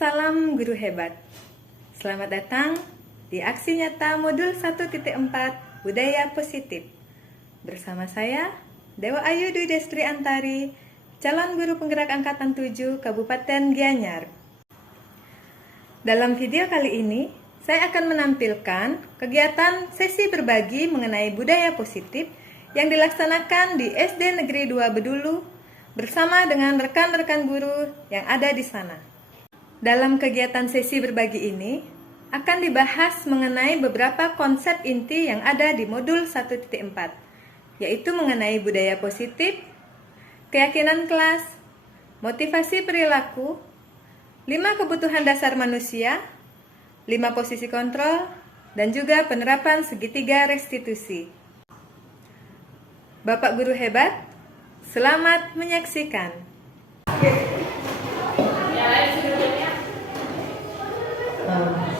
Salam Guru Hebat. Selamat datang di Aksi Nyata Modul 1.4 Budaya Positif. Bersama saya, Dewa Ayu Dwi Destri Antari, calon guru penggerak angkatan 7 Kabupaten Gianyar. Dalam video kali ini, saya akan menampilkan kegiatan sesi berbagi mengenai budaya positif yang dilaksanakan di SD Negeri 2 Bedulu bersama dengan rekan-rekan guru yang ada di sana. Dalam kegiatan sesi berbagi ini, akan dibahas mengenai beberapa konsep inti yang ada di modul 1.4, yaitu mengenai budaya positif, keyakinan kelas, motivasi perilaku, 5 kebutuhan dasar manusia, 5 posisi kontrol, dan juga penerapan segitiga restitusi. Bapak Guru Hebat, selamat menyaksikan.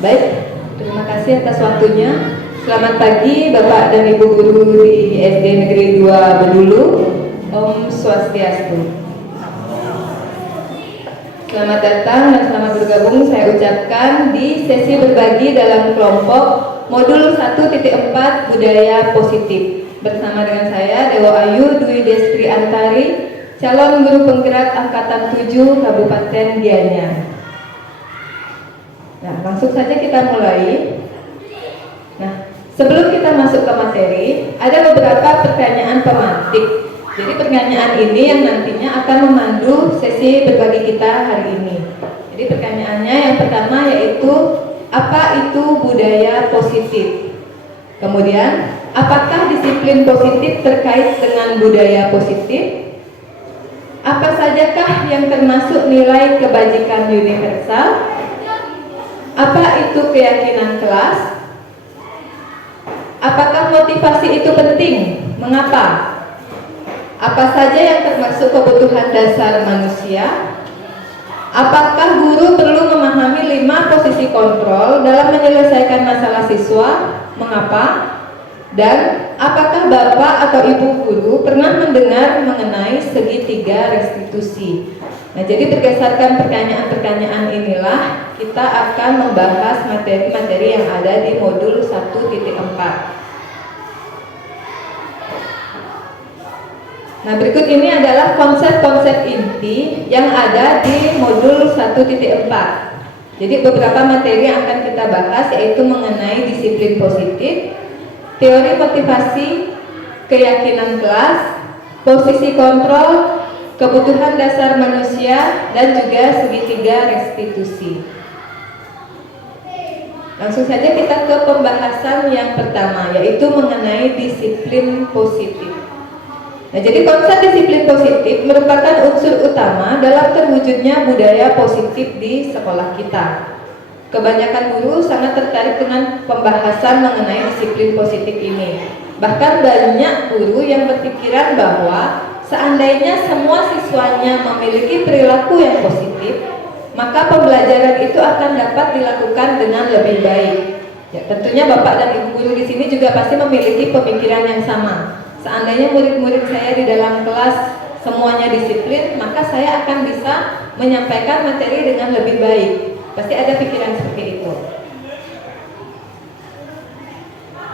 Baik, terima kasih atas waktunya. Selamat pagi Bapak dan Ibu Guru di SD Negeri 2 Bedulu. Om Swastiastu. Selamat datang dan selamat bergabung saya ucapkan di sesi berbagi dalam kelompok modul 1.4 Budaya Positif. Bersama dengan saya Dewa Ayu Dwi Destri Antari, calon guru penggerak angkatan 7 Kabupaten Gianyar. Nah, langsung saja kita mulai. Nah, sebelum kita masuk ke materi, ada beberapa pertanyaan pemantik. Jadi pertanyaan ini yang nantinya akan memandu sesi berbagi kita hari ini. Jadi pertanyaannya yang pertama yaitu, apa itu budaya positif? Kemudian, apakah disiplin positif terkait dengan budaya positif? Apa sajakah yang termasuk nilai kebajikan universal? Apa itu keyakinan kelas? Apakah motivasi itu penting? Mengapa? Apa saja yang termasuk kebutuhan dasar manusia? Apakah guru perlu memahami 5 posisi kontrol dalam menyelesaikan masalah siswa? Mengapa? Dan apakah Bapak atau Ibu guru pernah mendengar mengenai segitiga restitusi? Nah, jadi berdasarkan pertanyaan-pertanyaan inilah kita akan membahas materi-materi yang ada di modul 1.4. Nah, berikut ini adalah konsep-konsep inti yang ada di modul 1.4. Jadi beberapa materi yang akan kita bahas yaitu mengenai disiplin positif, teori motivasi, keyakinan kelas, posisi kontrol, kebutuhan dasar manusia, dan juga segitiga restitusi. Langsung saja kita ke pembahasan yang pertama, yaitu mengenai disiplin positif. Nah, jadi konsep disiplin positif merupakan unsur utama dalam terwujudnya budaya positif di sekolah kita. Kebanyakan guru sangat tertarik dengan pembahasan mengenai disiplin positif ini. Bahkan banyak guru yang berpikiran bahwa seandainya semua siswanya memiliki perilaku yang positif, maka pembelajaran itu akan dapat dilakukan dengan lebih baik. Ya, tentunya Bapak dan Ibu guru di sini juga pasti memiliki pemikiran yang sama. Seandainya murid-murid saya di dalam kelas semuanya disiplin, maka saya akan bisa menyampaikan materi dengan lebih baik. Pasti ada pikiran seperti itu.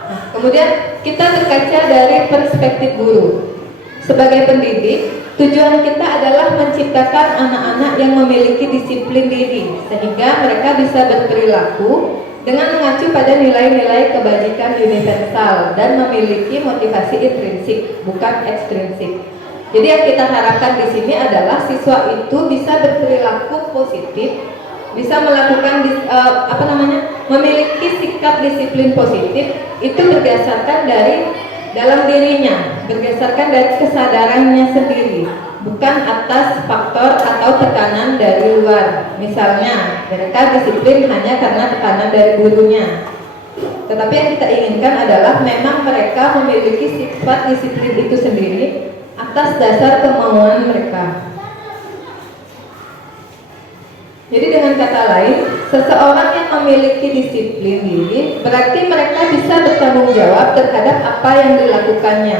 Nah, kemudian kita berkaca dari perspektif guru. Sebagai pendidik, tujuan kita adalah menciptakan anak-anak yang memiliki disiplin diri, sehingga mereka bisa berperilaku dengan mengacu pada nilai-nilai kebajikan universal dan memiliki motivasi intrinsik, bukan ekstrinsik. Jadi yang kita harapkan di sini adalah siswa itu bisa berperilaku positif, bisa melakukan memiliki sikap disiplin positif itu berdasarkan dari dalam dirinya, berdasarkan dari kesadarannya sendiri, bukan atas faktor atau tekanan dari luar. Misalnya, mereka disiplin hanya karena tekanan dari gurunya. Tetapi yang kita inginkan adalah memang mereka memiliki sifat disiplin itu sendiri atas dasar kemauan mereka. Jadi dengan kata lain, seseorang yang memiliki disiplin diri berarti mereka bisa bertanggung jawab terhadap apa yang dilakukannya.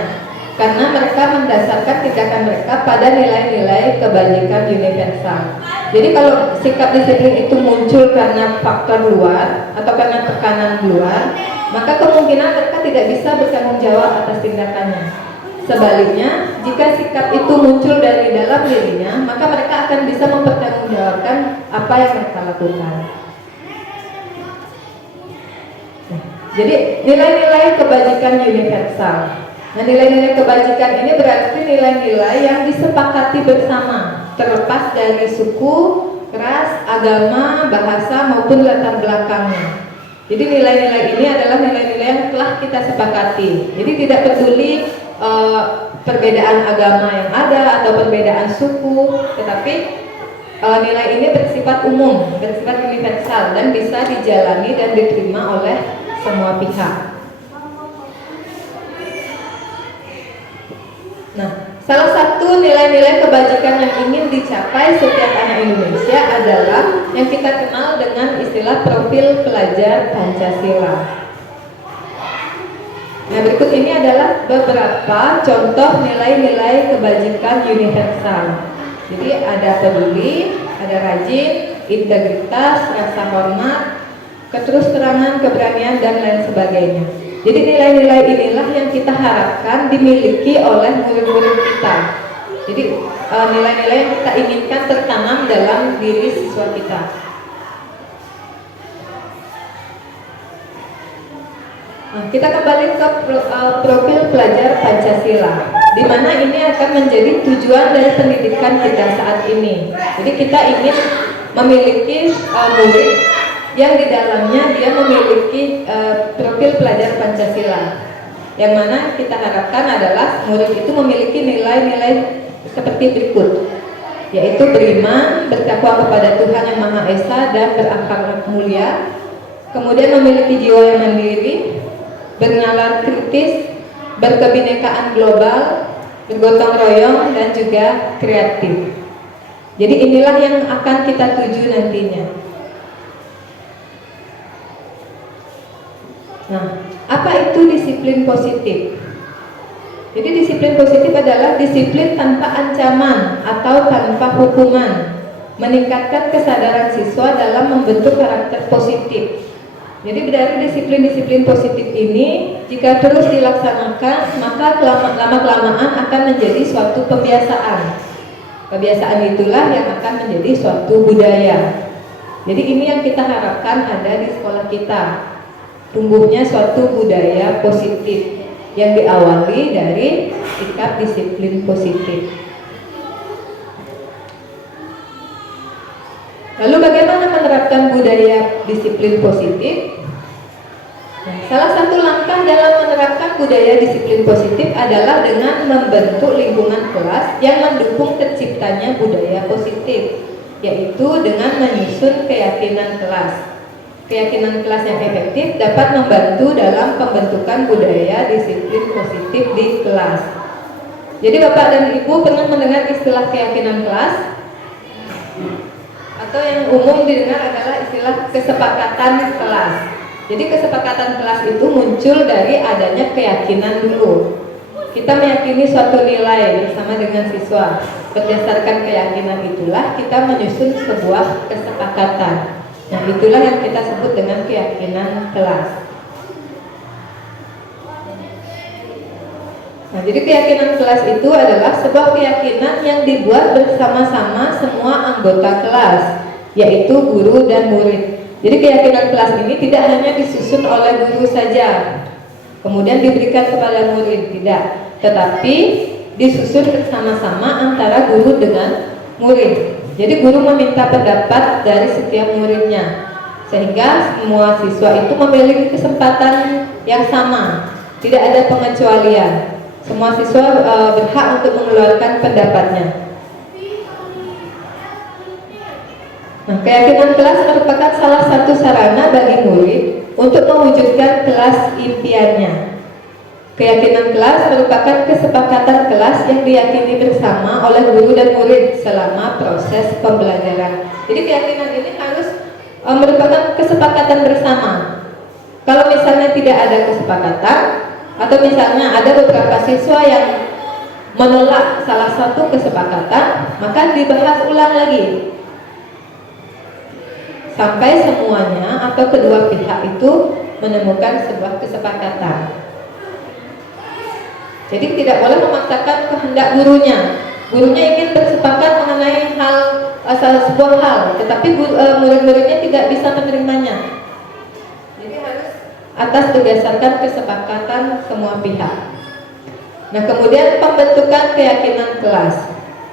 karena mereka mendasarkan tindakan mereka pada nilai-nilai kebajikan universal. Jadi kalau sikap disiplin itu muncul karena faktor luar atau karena tekanan luar, maka kemungkinan mereka tidak bisa bertanggung jawab atas tindakannya. Sebaliknya, jika sikap itu muncul dari dalam dirinya, maka mereka akan bisa mempertanggungjawabkan apa yang mereka lakukan. Jadi nilai-nilai kebajikan universal. Nah, nilai-nilai kebajikan ini berarti nilai-nilai yang disepakati bersama, terlepas dari suku, ras, agama, bahasa maupun latar belakangnya. Jadi nilai-nilai ini adalah nilai-nilai yang telah kita sepakati. Jadi tidak peduli perbedaan agama yang ada atau perbedaan suku, tetapi nilai ini bersifat umum, bersifat universal dan bisa dijalani dan diterima oleh semua pihak. Nah, salah satu nilai-nilai kebajikan yang ingin dicapai setiap anak Indonesia adalah yang kita kenal dengan istilah profil pelajar Pancasila. Nah, berikut ini adalah beberapa contoh nilai-nilai kebajikan universal. Jadi ada peduli, ada rajin, integritas, rasa hormat, keterus-terangan, keberanian, dan lain sebagainya. Jadi nilai-nilai inilah yang kita harapkan dimiliki oleh murid-murid kita. Jadi nilai-nilai yang kita inginkan tertanam dalam diri siswa kita. Nah, kita kembali ke profil pelajar Pancasila, di mana ini akan menjadi tujuan dari pendidikan kita saat ini. Jadi kita ingin memiliki murid yang di dalamnya dia memiliki profil pelajar Pancasila, yang mana kita harapkan adalah murid itu memiliki nilai-nilai seperti berikut, yaitu beriman, bertakwa kepada Tuhan Yang Maha Esa dan berakhlak mulia, kemudian memiliki jiwa yang mandiri, bernalar kritis, berkebinekaan global, bergotong royong, dan juga kreatif. Jadi inilah yang akan kita tuju nantinya. Nah, apa itu disiplin positif? Jadi disiplin positif adalah disiplin tanpa ancaman atau tanpa hukuman, meningkatkan kesadaran siswa dalam membentuk karakter positif. Jadi dari disiplin-disiplin positif ini, jika terus dilaksanakan, maka lama-kelamaan akan menjadi suatu kebiasaan. Kebiasaan itulah yang akan menjadi suatu budaya. Jadi ini yang kita harapkan ada di sekolah kita. Tumbuhnya suatu budaya positif yang diawali dari sikap disiplin positif. Lalu bagaimana menerapkan budaya disiplin positif? Nah, salah satu langkah dalam menerapkan budaya disiplin positif adalah dengan membentuk lingkungan kelas yang mendukung terciptanya budaya positif, yaitu dengan menyusun keyakinan kelas. Keyakinan kelas yang efektif dapat membantu dalam pembentukan budaya disiplin positif di kelas. Jadi Bapak dan Ibu pernah mendengar istilah keyakinan kelas? Atau yang umum didengar adalah istilah kesepakatan kelas. Jadi kesepakatan kelas itu muncul dari adanya keyakinan dulu. Kita meyakini suatu nilai bersama dengan siswa. Berdasarkan keyakinan itulah kita menyusun sebuah kesepakatan. Nah, itulah yang kita sebut dengan keyakinan kelas. Nah, jadi keyakinan kelas itu adalah sebuah keyakinan yang dibuat bersama-sama semua anggota kelas, yaitu guru dan murid. Jadi keyakinan kelas ini tidak hanya disusun oleh guru saja, kemudian diberikan kepada murid, tidak, tetapi disusun bersama-sama antara guru dengan murid. Jadi guru meminta pendapat dari setiap muridnya, sehingga semua siswa itu memiliki kesempatan yang sama, tidak ada pengecualian. Semua siswa berhak untuk mengeluarkan pendapatnya. Nah, keyakinan kelas merupakan salah satu sarana bagi murid untuk mewujudkan kelas impiannya. Keyakinan kelas merupakan kesepakatan kelas yang diyakini bersama oleh guru dan murid selama proses pembelajaran. Jadi keyakinan ini harus merupakan kesepakatan bersama. Kalau misalnya tidak ada kesepakatan, atau misalnya ada beberapa siswa yang menolak salah satu kesepakatan, maka dibahas ulang lagi sampai semuanya atau kedua pihak itu menemukan sebuah kesepakatan. Jadi tidak boleh memaksakan kehendak gurunya. Gurunya ingin bersepakat mengenai sebuah hal, tetapi murid-muridnya tidak bisa menerimanya. Jadi harus atas berdasarkan kesepakatan semua pihak. Nah, kemudian pembentukan keyakinan kelas.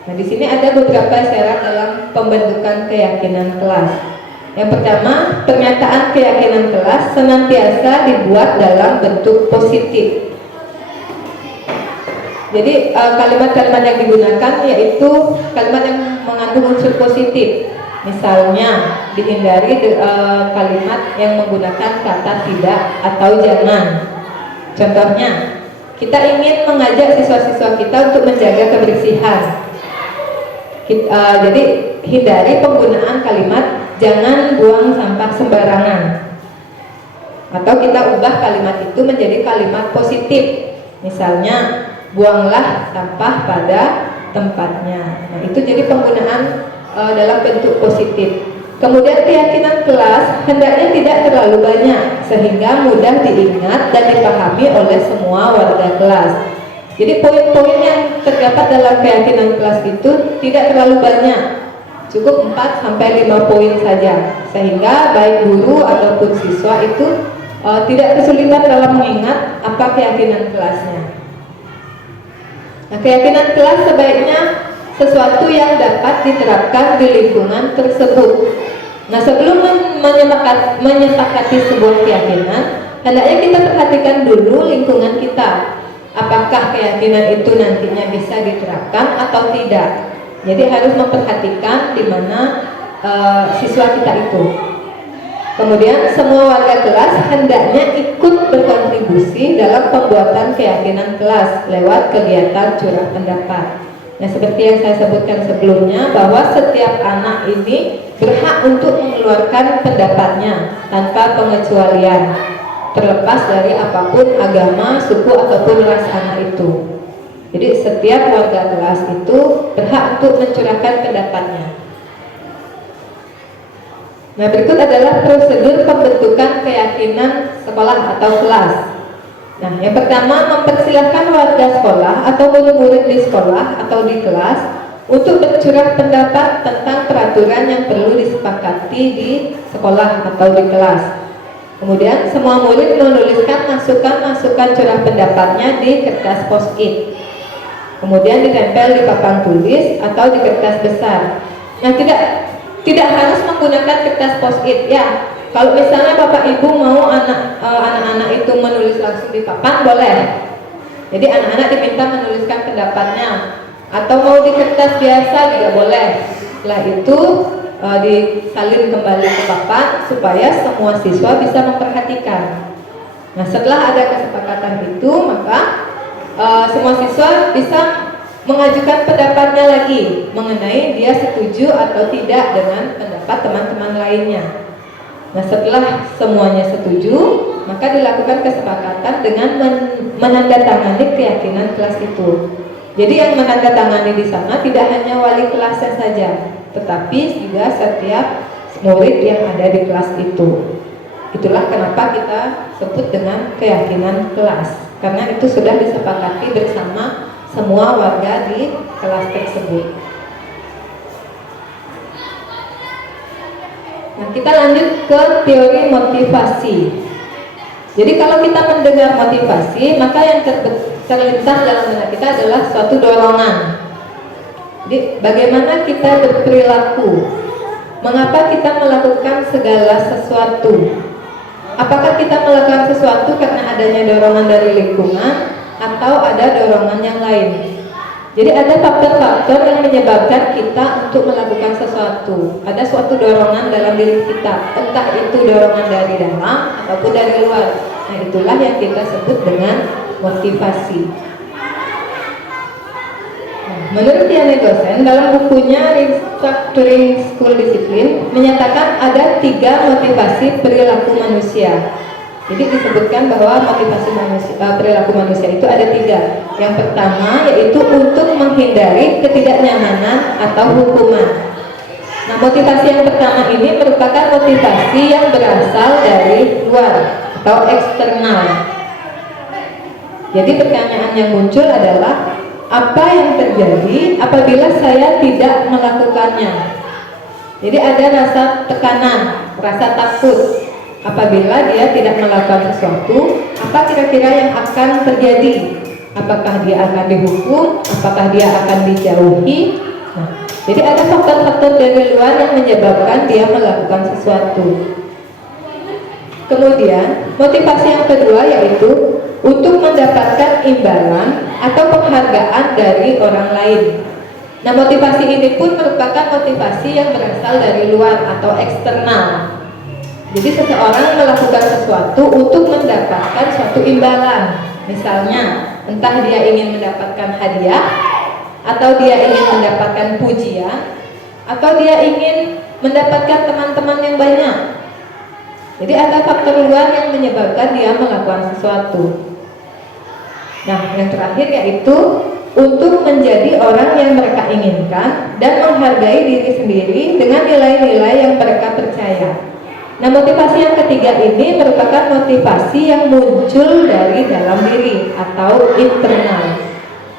Nah, di sini ada beberapa syarat dalam pembentukan keyakinan kelas. Yang pertama, pernyataan keyakinan kelas senantiasa dibuat dalam bentuk positif. Jadi kalimat-kalimat yang digunakan yaitu kalimat yang mengandung unsur positif. Misalnya dihindari kalimat yang menggunakan kata tidak atau jangan. Contohnya, kita ingin mengajak siswa-siswa kita untuk menjaga kebersihan. Jadi hindari penggunaan kalimat jangan buang sampah sembarangan. Atau kita ubah kalimat itu menjadi kalimat positif. Misalnya, buanglah sampah pada tempatnya. Nah, itu jadi penggunaan dalam bentuk positif. Kemudian keyakinan kelas hendaknya tidak terlalu banyak sehingga mudah diingat dan dipahami oleh semua warga kelas. Jadi poin-poin yang terdapat dalam keyakinan kelas itu tidak terlalu banyak, cukup 4-5 poin saja, sehingga baik guru ataupun siswa itu tidak kesulitan dalam mengingat apa keyakinan kelasnya. Nah, keyakinan kelas sebaiknya sesuatu yang dapat diterapkan di lingkungan tersebut. Nah, sebelum menyepakati sebuah keyakinan, hendaknya kita perhatikan dulu lingkungan kita. Apakah keyakinan itu nantinya bisa diterapkan atau tidak. Jadi harus memperhatikan di mana siswa kita itu. Kemudian semua warga kelas hendaknya ikut berkontribusi dalam pembuatan keyakinan kelas lewat kegiatan curah pendapat. Nah, seperti yang saya sebutkan sebelumnya, bahwa setiap anak ini berhak untuk mengeluarkan pendapatnya tanpa pengecualian, terlepas dari apapun agama, suku ataupun ras anak itu. Jadi setiap warga kelas itu berhak untuk mencurahkan pendapatnya. Nah, berikut adalah prosedur pembentukan keyakinan sekolah atau kelas. Nah, yang pertama, mempersilahkan warga sekolah atau murid-murid di sekolah atau di kelas untuk bercurah pendapat tentang peraturan yang perlu disepakati di sekolah atau di kelas. Kemudian semua murid menuliskan masukan-masukan curah pendapatnya di kertas post-it. Kemudian ditempel di papan tulis atau di kertas besar. Nah, tidak harus menggunakan kertas post-it ya. Kalau misalnya Bapak Ibu mau anak-anak itu menulis langsung di papan, boleh. Jadi anak-anak diminta menuliskan pendapatnya. Atau mau di kertas biasa juga boleh. Setelah itu disalin kembali ke papan supaya semua siswa bisa memperhatikan. Nah, setelah ada kesepakatan itu, maka semua siswa bisa mengajukan pendapatnya lagi mengenai dia setuju atau tidak dengan pendapat teman-teman lainnya. Nah, setelah semuanya setuju, maka dilakukan kesepakatan dengan menandatangani keyakinan kelas itu. Jadi yang menandatangani di sana tidak hanya wali kelasnya saja, tetapi juga setiap murid yang ada di kelas itu. Itulah kenapa kita sebut dengan keyakinan kelas, karena itu sudah disepakati bersama semua warga di kelas tersebut. Nah, kita lanjut ke teori motivasi. Jadi kalau kita mendengar motivasi, maka yang terlintas dalam benak kita adalah suatu dorongan. Jadi bagaimana kita berperilaku? Mengapa kita melakukan segala sesuatu? Apakah kita melakukan sesuatu karena adanya dorongan dari lingkungan atau ada dorongan yang lain? Jadi ada faktor-faktor yang menyebabkan kita untuk melakukan sesuatu. Ada suatu dorongan dalam diri kita, entah itu dorongan dari dalam ataupun dari luar. Nah, itulah yang kita sebut dengan motivasi. Nah, menurut Diane Dosen dalam bukunya Restructuring School Discipline menyatakan ada 3 motivasi perilaku manusia. Jadi disebutkan bahwa motivasi manusia, perilaku manusia itu ada 3. Yang pertama yaitu untuk menghindari ketidaknyamanan atau hukuman. Nah, motivasi yang pertama ini merupakan motivasi yang berasal dari luar atau eksternal. Jadi pertanyaan yang muncul adalah apa yang terjadi apabila saya tidak melakukannya? Jadi ada rasa tekanan, rasa takut apabila dia tidak melakukan sesuatu. Apa kira-kira yang akan terjadi? Apakah dia akan dihukum? Apakah dia akan dijauhi? Nah, jadi ada faktor-faktor dari luar yang menyebabkan dia melakukan sesuatu. Kemudian motivasi yang kedua yaitu untuk mendapatkan imbalan atau penghargaan dari orang lain. Nah, motivasi ini pun merupakan motivasi yang berasal dari luar atau eksternal. Jadi seseorang melakukan sesuatu untuk mendapatkan suatu imbalan. Misalnya, entah dia ingin mendapatkan hadiah, atau dia ingin mendapatkan pujian, atau dia ingin mendapatkan teman-teman yang banyak. Jadi ada faktor luar yang menyebabkan dia melakukan sesuatu. Nah, yang terakhir yaitu untuk menjadi orang yang mereka inginkan dan menghargai diri sendiri dengan nilai-nilai yang mereka percaya. Nah, motivasi yang ketiga ini merupakan motivasi yang muncul dari dalam diri atau internal.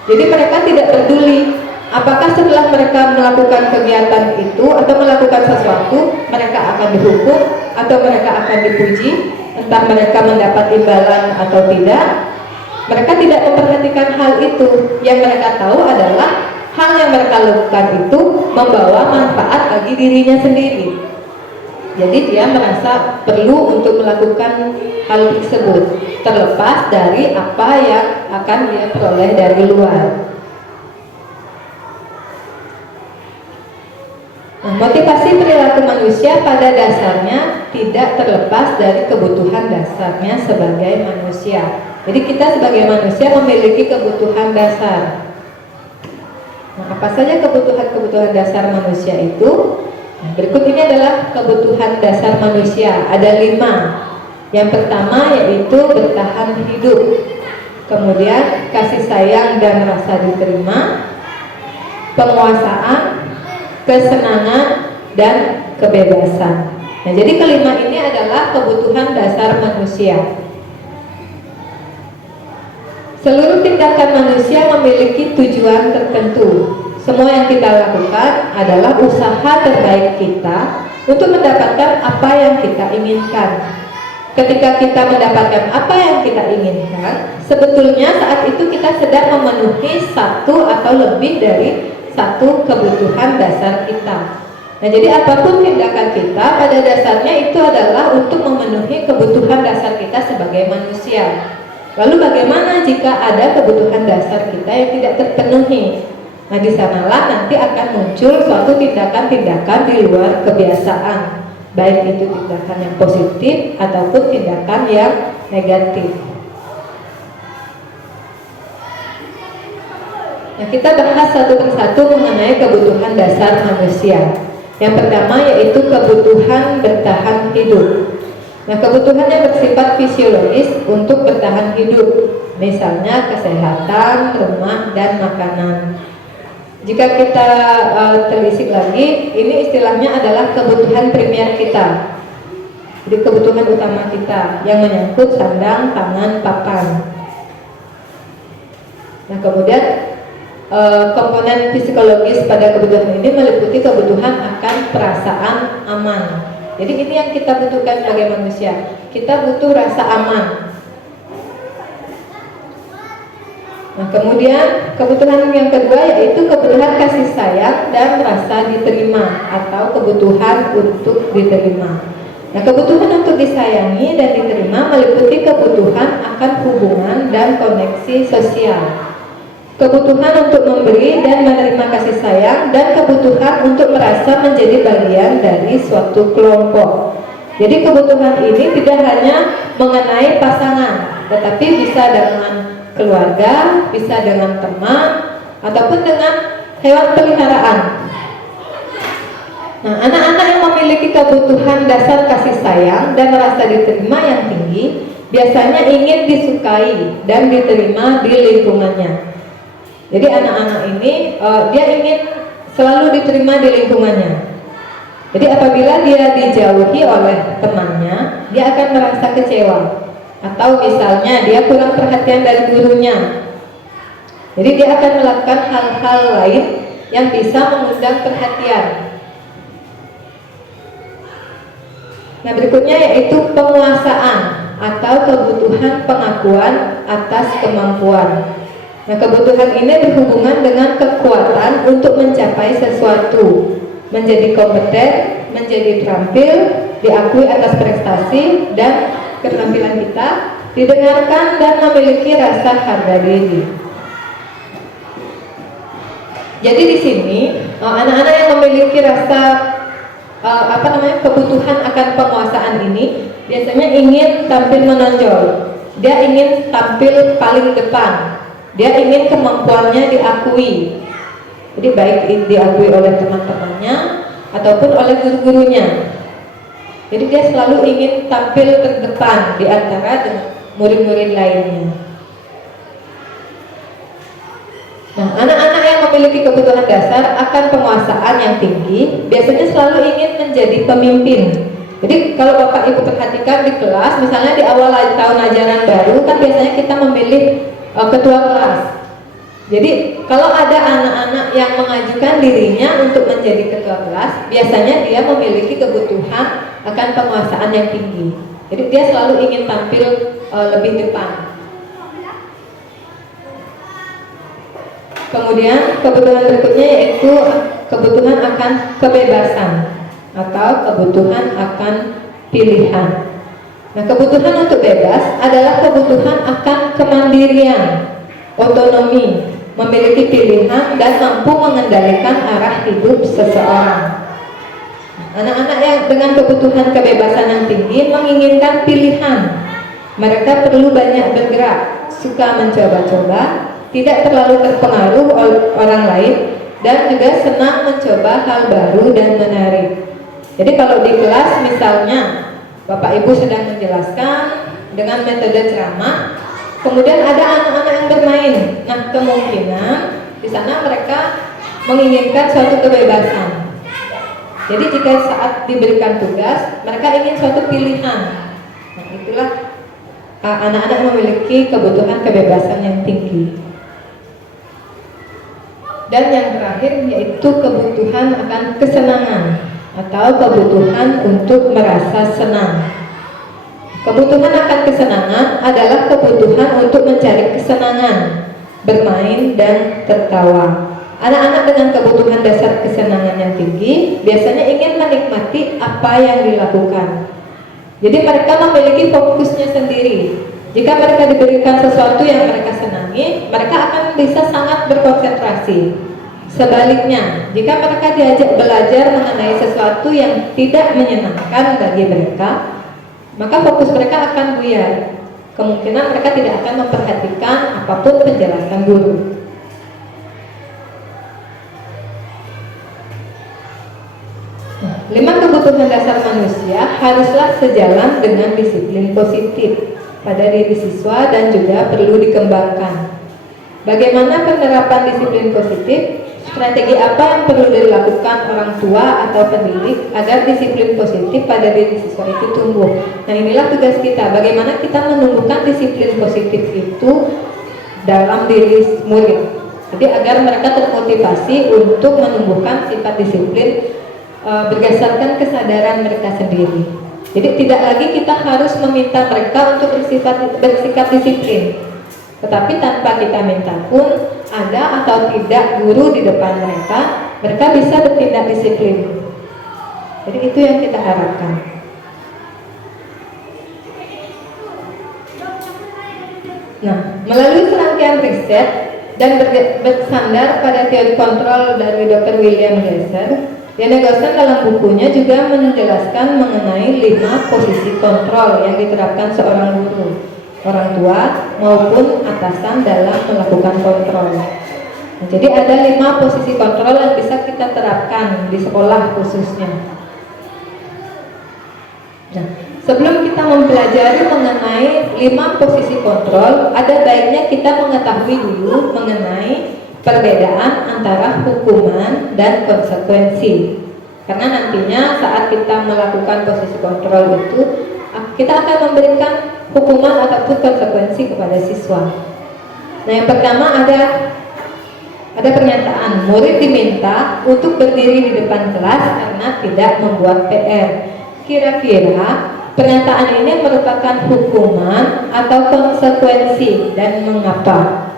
Jadi mereka tidak peduli apakah setelah mereka melakukan kegiatan itu atau melakukan sesuatu mereka akan dihukum atau mereka akan dipuji, entah mereka mendapat imbalan atau tidak. Mereka tidak memperhatikan hal itu. Yang mereka tahu adalah hal yang mereka lakukan itu membawa manfaat bagi dirinya sendiri. Jadi dia merasa perlu untuk melakukan hal tersebut, terlepas dari apa yang akan dia peroleh dari luar. Nah, motivasi perilaku manusia pada dasarnya tidak terlepas dari kebutuhan dasarnya sebagai manusia. Jadi kita sebagai manusia memiliki kebutuhan dasar. Nah, apa saja kebutuhan dasar manusia itu? Nah, berikut ini adalah kebutuhan dasar manusia. Ada 5. Yang pertama yaitu bertahan hidup. Kemudian kasih sayang dan rasa diterima, penguasaan, kesenangan, dan kebebasan. Nah, jadi kelima ini adalah kebutuhan dasar manusia. Seluruh tindakan manusia memiliki tujuan tertentu. Semua yang kita lakukan adalah usaha terbaik kita untuk mendapatkan apa yang kita inginkan. Ketika kita mendapatkan apa yang kita inginkan, sebetulnya saat itu kita sedang memenuhi satu atau lebih dari satu kebutuhan dasar kita. Nah, jadi apapun tindakan kita pada dasarnya itu adalah untuk memenuhi kebutuhan dasar kita sebagai manusia. Lalu bagaimana jika ada kebutuhan dasar kita yang tidak terpenuhi? Nah, di sanalah nanti akan muncul suatu tindakan-tindakan di luar kebiasaan, baik itu tindakan yang positif ataupun tindakan yang negatif. Nah, kita bahas satu persatu mengenai kebutuhan dasar manusia. Yang pertama yaitu kebutuhan bertahan hidup. Nah, kebutuhan yang bersifat fisiologis untuk bertahan hidup, misalnya kesehatan, rumah, dan makanan. Jika kita telisik lagi, ini istilahnya adalah kebutuhan primer kita. Jadi kebutuhan utama kita yang menyangkut sandang, pangan, papan. Nah, kemudian komponen psikologis pada kebutuhan ini meliputi kebutuhan akan perasaan aman. Jadi ini yang kita butuhkan sebagai manusia. Kita butuh rasa aman. Nah, kemudian kebutuhan yang kedua yaitu kebutuhan kasih sayang dan rasa diterima atau kebutuhan untuk diterima. Nah, kebutuhan untuk disayangi dan diterima meliputi kebutuhan akan hubungan dan koneksi sosial, kebutuhan untuk memberi dan menerima kasih sayang, dan kebutuhan untuk merasa menjadi bagian dari suatu kelompok. Jadi kebutuhan ini tidak hanya mengenai pasangan, tetapi bisa dengan keluarga, bisa dengan teman, ataupun dengan hewan peliharaan. Nah, anak-anak yang memiliki kebutuhan dasar kasih sayang dan rasa diterima yang tinggi biasanya ingin disukai dan diterima di lingkungannya. Jadi anak-anak ini dia ingin selalu diterima di lingkungannya. Jadi apabila dia dijauhi oleh temannya, dia akan merasa kecewa. Atau misalnya dia kurang perhatian dari gurunya, jadi dia akan melakukan hal-hal lain yang bisa mengundang perhatian. Nah, berikutnya yaitu penguasaan atau kebutuhan pengakuan atas kemampuan. Nah, kebutuhan ini berhubungan dengan kekuatan untuk mencapai sesuatu, menjadi kompeten, menjadi terampil, diakui atas prestasi dan keterampilan kita, didengarkan dan memiliki rasa harga diri. Jadi di sini anak-anak yang memiliki rasa kebutuhan akan penguasaan ini biasanya ingin tampil menonjol. Dia ingin tampil paling depan. Dia ingin kemampuannya diakui. Jadi baik diakui oleh teman-temannya ataupun oleh guru-gurunya. Jadi dia selalu ingin tampil terdepan di antara murid-murid lainnya. Nah, anak-anak yang memiliki kebutuhan dasar akan penguasaan yang tinggi biasanya selalu ingin menjadi pemimpin. Jadi kalau Bapak Ibu perhatikan di kelas, misalnya di awal tahun ajaran baru kan biasanya kita memilih ketua kelas. Jadi kalau ada anak-anak yang mengajukan dirinya untuk menjadi ketua kelas, biasanya dia memiliki kebutuhan akan penguasaan yang tinggi. Jadi dia selalu ingin tampil lebih depan. Kemudian kebutuhan berikutnya yaitu kebutuhan akan kebebasan atau kebutuhan akan pilihan. Nah, kebutuhan untuk bebas adalah kebutuhan akan kemandirian, otonomi, memiliki pilihan dan mampu mengendalikan arah hidup seseorang. Anak-anak yang dengan kebutuhan kebebasan yang tinggi menginginkan pilihan. Mereka perlu banyak bergerak, suka mencoba-coba, tidak terlalu terpengaruh oleh orang lain, dan juga senang mencoba hal baru dan menarik. Jadi kalau di kelas misalnya Bapak Ibu sedang menjelaskan dengan metode ceramah, kemudian ada anak-anak yang bermain. Nah, kemungkinan di sana mereka menginginkan suatu kebebasan. Jadi jika saat diberikan tugas, mereka ingin suatu pilihan. Nah, itulah anak-anak memiliki kebutuhan kebebasan yang tinggi. Dan yang terakhir yaitu kebutuhan akan kesenangan atau kebutuhan untuk merasa senang. Kebutuhan akan kesenangan adalah kebutuhan untuk mencari kesenangan, bermain dan tertawa. Anak-anak dengan kebutuhan dasar kesenangan yang tinggi biasanya ingin menikmati apa yang dilakukan. Jadi mereka memiliki fokusnya sendiri. Jika mereka diberikan sesuatu yang mereka senangi, mereka akan bisa sangat berkonsentrasi. Sebaliknya, jika mereka diajak belajar mengenai sesuatu yang tidak menyenangkan bagi mereka, maka fokus mereka akan buyar. Kemungkinan mereka tidak akan memperhatikan apapun penjelasan guru. Nah, 5 kebutuhan dasar manusia haruslah sejalan dengan disiplin positif pada diri siswa dan juga perlu dikembangkan. Bagaimana penerapan disiplin positif? Strategi apa yang perlu dilakukan orang tua atau pendidik agar disiplin positif pada diri siswa itu tumbuh? Nah, inilah tugas kita. Bagaimana kita menumbuhkan disiplin positif itu dalam diri murid. Jadi agar mereka termotivasi untuk menumbuhkan sifat disiplin berdasarkan kesadaran mereka sendiri. Jadi tidak lagi kita harus meminta mereka untuk bersikap disiplin, tetapi tanpa kita minta pun ada atau tidak guru di depan mereka, mereka bisa bertindak disiplin. Jadi itu yang kita harapkan. Nah, melalui serangkaian riset dan bersandar pada teori kontrol dari Dr. William Glasser, Diana Gosser dalam bukunya juga menjelaskan mengenai 5 posisi kontrol yang diterapkan seorang guru, orang tua maupun atasan dalam melakukan kontrol. Nah, jadi ada 5 posisi kontrol yang bisa kita terapkan di sekolah khususnya. Nah, sebelum kita mempelajari mengenai 5 posisi kontrol, ada baiknya kita mengetahui dulu mengenai perbedaan antara hukuman dan konsekuensi. Karena nantinya saat kita melakukan posisi kontrol itu, kita akan memberikan hukuman ataupun konsekuensi kepada siswa. Nah, yang pertama ada pernyataan murid diminta untuk berdiri di depan kelas karena tidak membuat PR. Kira-kira pernyataan ini merupakan hukuman atau konsekuensi dan mengapa?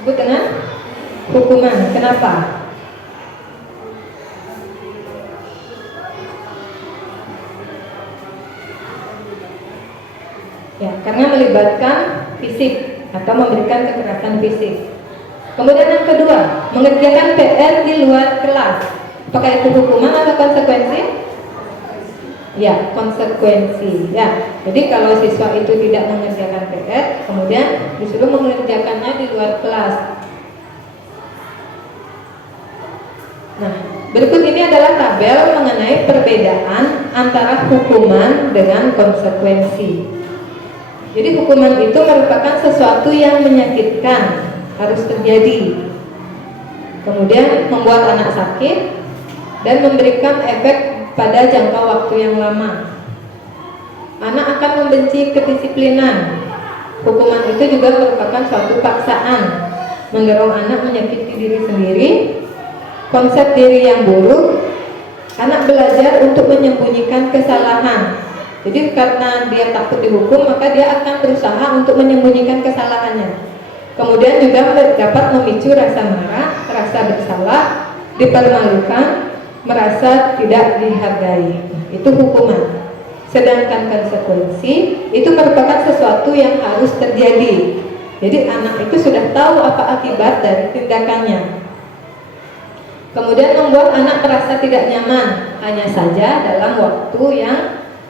Sebut dengan hukuman. Kenapa? Ya, karena melibatkan fisik atau memberikan kekerasan fisik. Kemudian yang kedua, mengerjakan PR di luar kelas. Apakah itu hukuman atau konsekuensi? Ya, konsekuensi. Ya, jadi kalau siswa itu tidak mengerjakan PR, kemudian disuruh mengerjakannya di luar kelas. Nah, berikut ini adalah tabel mengenai perbedaan antara hukuman dengan konsekuensi. Jadi hukuman itu merupakan sesuatu yang menyakitkan, harus terjadi, kemudian membuat anak sakit dan memberikan efek pada jangka waktu yang lama. Anak akan membenci kedisiplinan. Hukuman itu juga merupakan suatu paksaan, mendorong anak menyakiti diri sendiri, konsep diri yang buruk. Anak belajar untuk menyembunyikan kesalahan. Jadi karena dia takut dihukum, maka dia akan berusaha untuk menyembunyikan kesalahannya. Kemudian juga dapat memicu rasa marah, rasa bersalah, dipermalukan, merasa tidak dihargai. Itu hukuman. Sedangkan konsekuensi itu merupakan sesuatu yang harus terjadi. Jadi anak itu sudah tahu apa akibat dari tindakannya. Kemudian membuat anak merasa tidak nyaman, hanya saja dalam waktu yang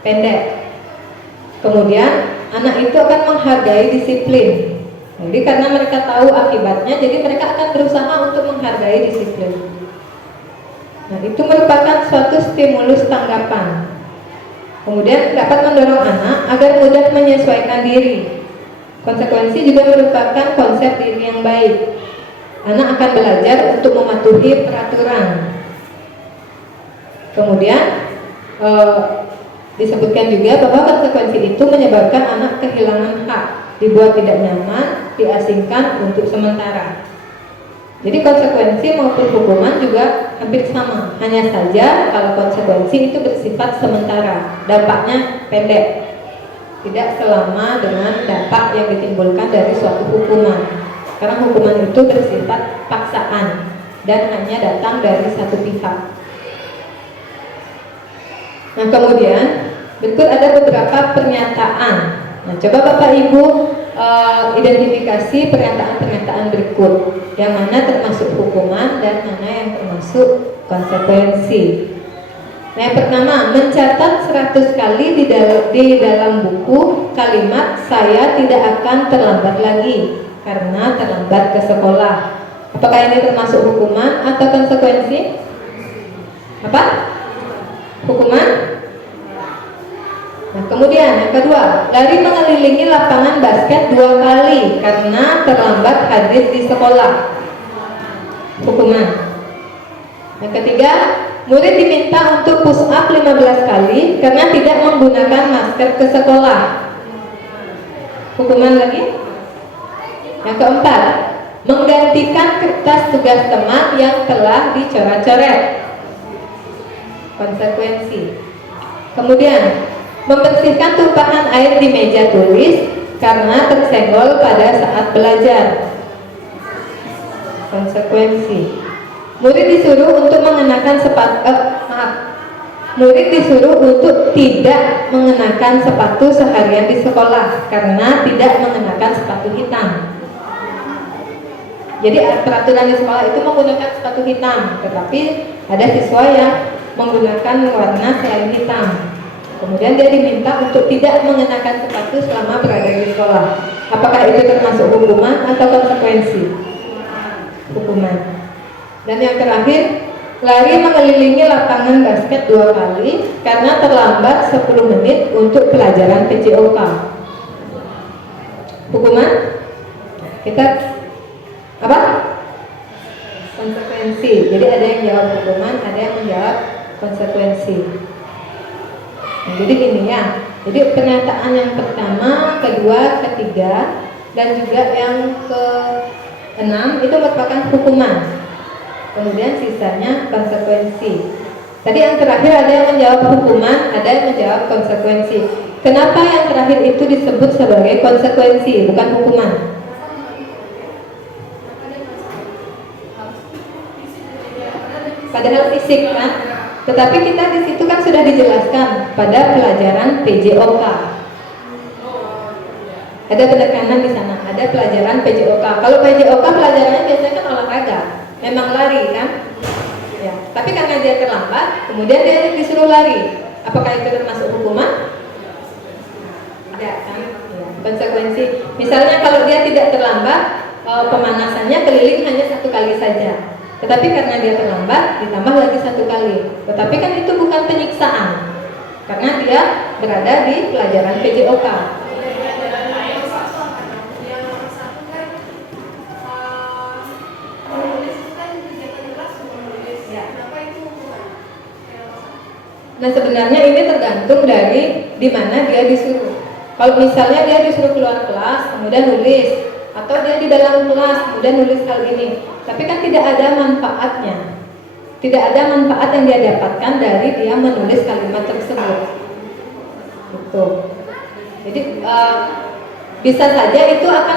pendek. Kemudian anak itu akan menghargai disiplin. Jadi karena mereka tahu akibatnya, jadi mereka akan berusaha untuk menghargai disiplin. Nah, itu merupakan suatu stimulus tanggapan. Kemudian dapat mendorong anak agar mudah menyesuaikan diri. Konsekuensi juga merupakan konsep diri yang baik. Anak akan belajar untuk mematuhi peraturan. Kemudian disebutkan juga bahwa konsekuensi itu menyebabkan anak kehilangan hak, dibuat tidak nyaman, diasingkan untuk sementara. Jadi konsekuensi maupun hukuman juga hampir sama, hanya saja kalau konsekuensi itu bersifat sementara, dampaknya pendek, tidak selama dengan dampak yang ditimbulkan dari suatu hukuman. Karena hukuman itu bersifat paksaan dan hanya datang dari satu pihak. Nah, kemudian berikut ada beberapa pernyataan. Nah, coba Bapak Ibu identifikasi pernyataan-pernyataan berikut, yang mana termasuk hukuman dan mana yang termasuk konsekuensi. Nah, yang pertama, mencatat 100 kali di dalam buku kalimat "saya tidak akan terlambat lagi karena terlambat ke sekolah". Apakah ini termasuk hukuman atau konsekuensi? Apa? Hukuman? Nah, kemudian yang kedua, lari mengelilingi lapangan basket 2 kali karena terlambat hadir di sekolah. Hukuman. Yang ketiga, murid diminta untuk push up 15 kali karena tidak menggunakan masker ke sekolah. Hukuman lagi. Yang keempat, menggantikan kertas tugas teman yang telah dicoret-coret. Konsekuensi. Kemudian, membersihkan tumpahan air di meja tulis karena tersenggol pada saat belajar. Konsekuensi. Murid disuruh untuk mengenakan Murid disuruh untuk tidak mengenakan sepatu seharian di sekolah karena tidak mengenakan sepatu hitam. Jadi peraturan di sekolah itu menggunakan sepatu hitam, tetapi ada siswa yang menggunakan warna selain hitam. Kemudian dia diminta untuk tidak mengenakan sepatu selama berada di sekolah. Apakah itu termasuk hukuman atau konsekuensi? Hukuman. Dan yang terakhir, Lari mengelilingi lapangan basket 2 kali karena terlambat 10 menit untuk pelajaran PJOK. Hukuman? Kita apa? Konsekuensi. Jadi ada yang jawab hukuman, ada yang menjawab konsekuensi. Nah, jadi gini ya. Jadi pernyataan yang pertama, kedua, ketiga, dan juga yang ke-6 itu merupakan hukuman. Kemudian sisanya konsekuensi. Tadi yang terakhir ada yang menjawab hukuman, ada yang menjawab konsekuensi. Kenapa yang terakhir itu disebut sebagai konsekuensi, bukan hukuman? Padahal fisik kan? Tetapi kita di situ kan sudah dijelaskan pada pelajaran PJOK. Ada penekanan di sana, ada pelajaran PJOK. Kalau PJOK pelajarannya biasanya kan olahraga. Memang lari kan? Ya. Tapi karena dia terlambat, kemudian dia disuruh lari. Apakah itu termasuk hukuman? Tidak kan? Ya. Konsekuensi. Misalnya kalau dia tidak terlambat, pemanasannya keliling hanya 1 kali saja. Tetapi karena dia terlambat, ditambah lagi 1 kali. Tetapi kan itu bukan penyiksaan, karena dia berada di pelajaran PJOK. Nah sebenarnya ini tergantung dari di mana dia disuruh. Kalau misalnya dia disuruh keluar kelas, kemudian nulis, atau dia di dalam kelas, kemudian nulis hal ini, tapi kan tidak ada manfaatnya. Tidak ada manfaat yang dia dapatkan dari dia menulis kalimat tersebut. Gitu. Jadi bisa saja itu akan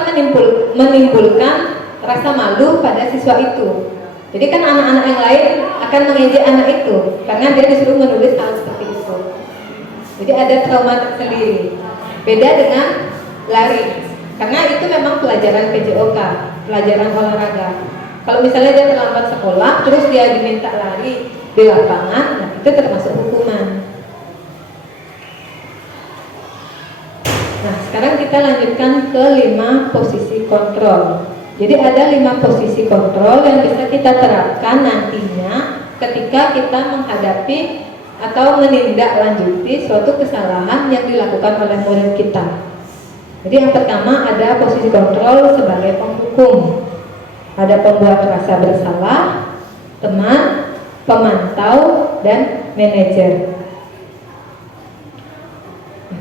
menimbulkan rasa malu pada siswa itu. Jadi kan anak-anak yang lain akan mengejek anak itu karena dia disuruh menulis hal seperti itu. Jadi ada trauma tersendiri. Beda dengan lari, karena itu memang pelajaran PJOK, pelajaran olahraga. Kalau misalnya dia terlambat sekolah, terus dia diminta lari di lapangan, nah itu termasuk hukuman. Nah sekarang kita lanjutkan ke 5 posisi kontrol. Jadi ada 5 posisi kontrol yang bisa kita terapkan nantinya ketika kita menghadapi atau menindaklanjuti suatu kesalahan yang dilakukan oleh murid kita. Jadi yang pertama ada posisi kontrol sebagai penghukum. Ada pembuat rasa bersalah, teman, pemantau, dan manajer.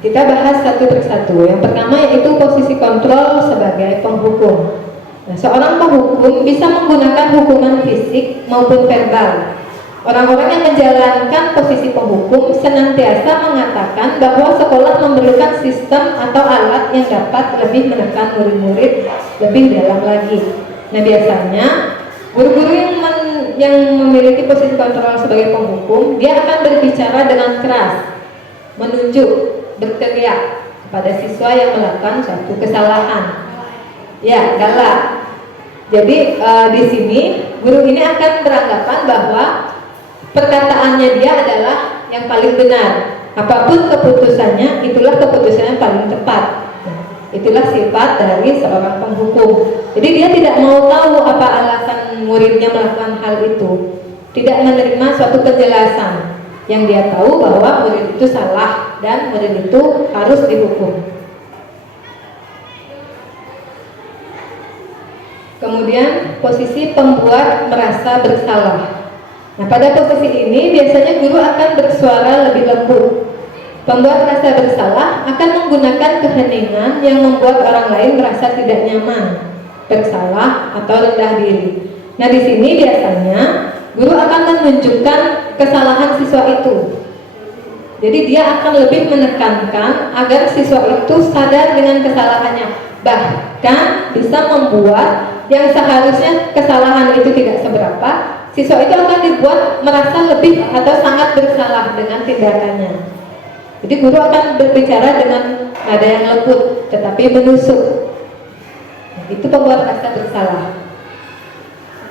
Kita bahas satu persatu. Yang pertama yaitu posisi kontrol sebagai penghukum. Nah, seorang penghukum bisa menggunakan hukuman fisik maupun verbal. Orang-orang yang menjalankan posisi penghukum senantiasa mengatakan bahwa sekolah memerlukan sistem atau alat yang dapat lebih menekan murid-murid lebih dalam lagi. Nah, biasanya guru-guru yang memiliki posisi kontrol sebagai penghukum, dia akan berbicara dengan keras, menunjuk, berteriak kepada siswa yang melakukan suatu kesalahan. Ya, galak. Jadi di sini guru ini akan beranggapan bahwa perkataannya dia adalah yang paling benar. Apapun keputusannya, itulah keputusan yang paling tepat. Itulah sifat dari seorang penghukum. Jadi dia tidak mau tahu apa alasan muridnya melakukan hal itu. Tidak menerima suatu penjelasan. Yang dia tahu bahwa murid itu salah dan murid itu harus dihukum. Kemudian posisi pembuat merasa bersalah. Nah, pada posisi ini biasanya guru akan bersuara lebih lembut. Pembuat merasa bersalah akan menggunakan keheningan yang membuat orang lain merasa tidak nyaman, bersalah atau rendah diri. Nah, di sini biasanya guru akan menunjukkan kesalahan siswa itu. Jadi dia akan lebih menekankan agar siswa itu sadar dengan kesalahannya. Bahkan bisa membuat yang seharusnya kesalahan itu tidak seberapa, siswa itu akan dibuat merasa lebih atau sangat bersalah dengan tindakannya. Jadi guru akan berbicara dengan nada yang lembut tetapi menusuk. Nah, itu pembuat rasa bersalah.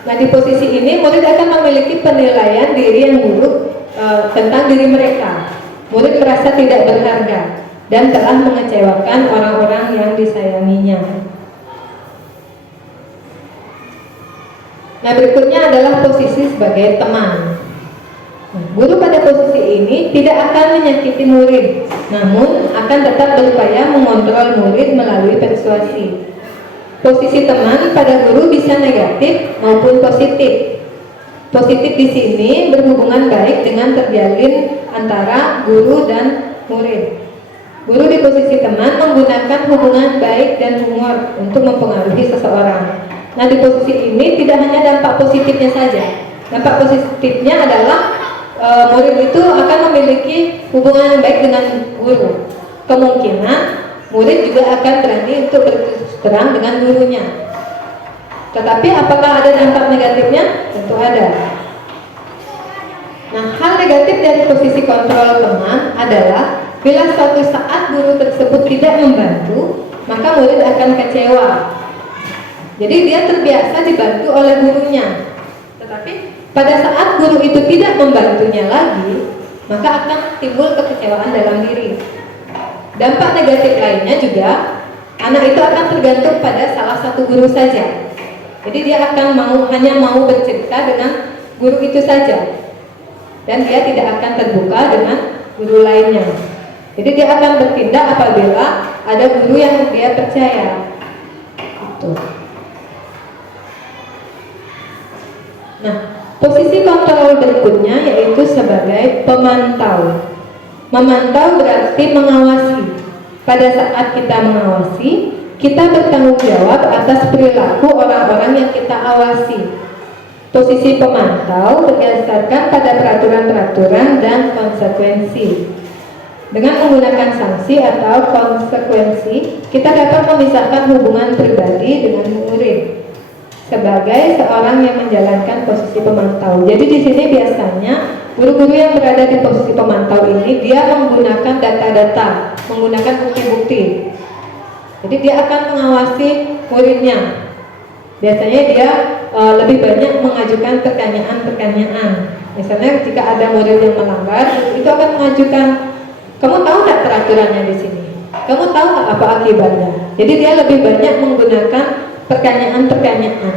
Nah, di posisi ini murid akan memiliki penilaian diri yang buruk tentang diri mereka. Murid merasa tidak berharga dan telah mengecewakan orang-orang yang disayanginya. Nah, berikutnya adalah posisi sebagai teman. Guru pada posisi ini tidak akan menyakiti murid, namun akan tetap berupaya mengontrol murid melalui persuasi. Posisi teman pada guru bisa negatif maupun positif. Positif di sini berhubungan baik dengan terjalin antara guru dan murid. Guru di posisi teman menggunakan hubungan baik dan humor untuk mempengaruhi seseorang. Nah, di posisi ini tidak hanya dampak positifnya saja. Dampak positifnya adalah murid itu akan memiliki hubungan yang baik dengan guru. Kemungkinan murid juga akan berani untuk berterus terang dengan gurunya. Tetapi apakah ada dampak negatifnya? Tentu ada. Nah, hal negatif dari posisi kontrol teman adalah bila suatu saat guru tersebut tidak membantu, maka murid akan kecewa. Jadi dia terbiasa dibantu oleh gurunya. Tetapi pada saat guru itu tidak membantunya lagi, maka akan timbul kekecewaan dalam diri. Dampak negatif lainnya juga, anak itu akan tergantung pada salah satu guru saja. Jadi dia akan hanya mau bercerita dengan guru itu saja, dan dia tidak akan terbuka dengan guru lainnya. Jadi dia akan bertindak apabila ada guru yang dia percaya. Gitu. Nah, posisi kontrol berikutnya yaitu sebagai pemantau. Memantau berarti mengawasi. Pada saat kita mengawasi, kita bertanggung jawab atas perilaku orang-orang yang kita awasi. Posisi pemantau berdasarkan pada peraturan-peraturan dan konsekuensi. Dengan menggunakan sanksi atau konsekuensi, kita dapat memisahkan hubungan pribadi dengan murid sebagai seorang yang menjalankan posisi pemantau. Jadi di sini biasanya guru-guru yang berada di posisi pemantau ini dia menggunakan data-data, menggunakan bukti-bukti. Jadi dia akan mengawasi muridnya. Biasanya dia lebih banyak mengajukan pertanyaan-pertanyaan. Misalnya jika ada murid yang melanggar, itu akan mengajukan, kamu tahu nggak peraturannya di sini? Kamu tahu nggak apa akibatnya? Jadi dia lebih banyak menggunakan pertanyaan-pertanyaan.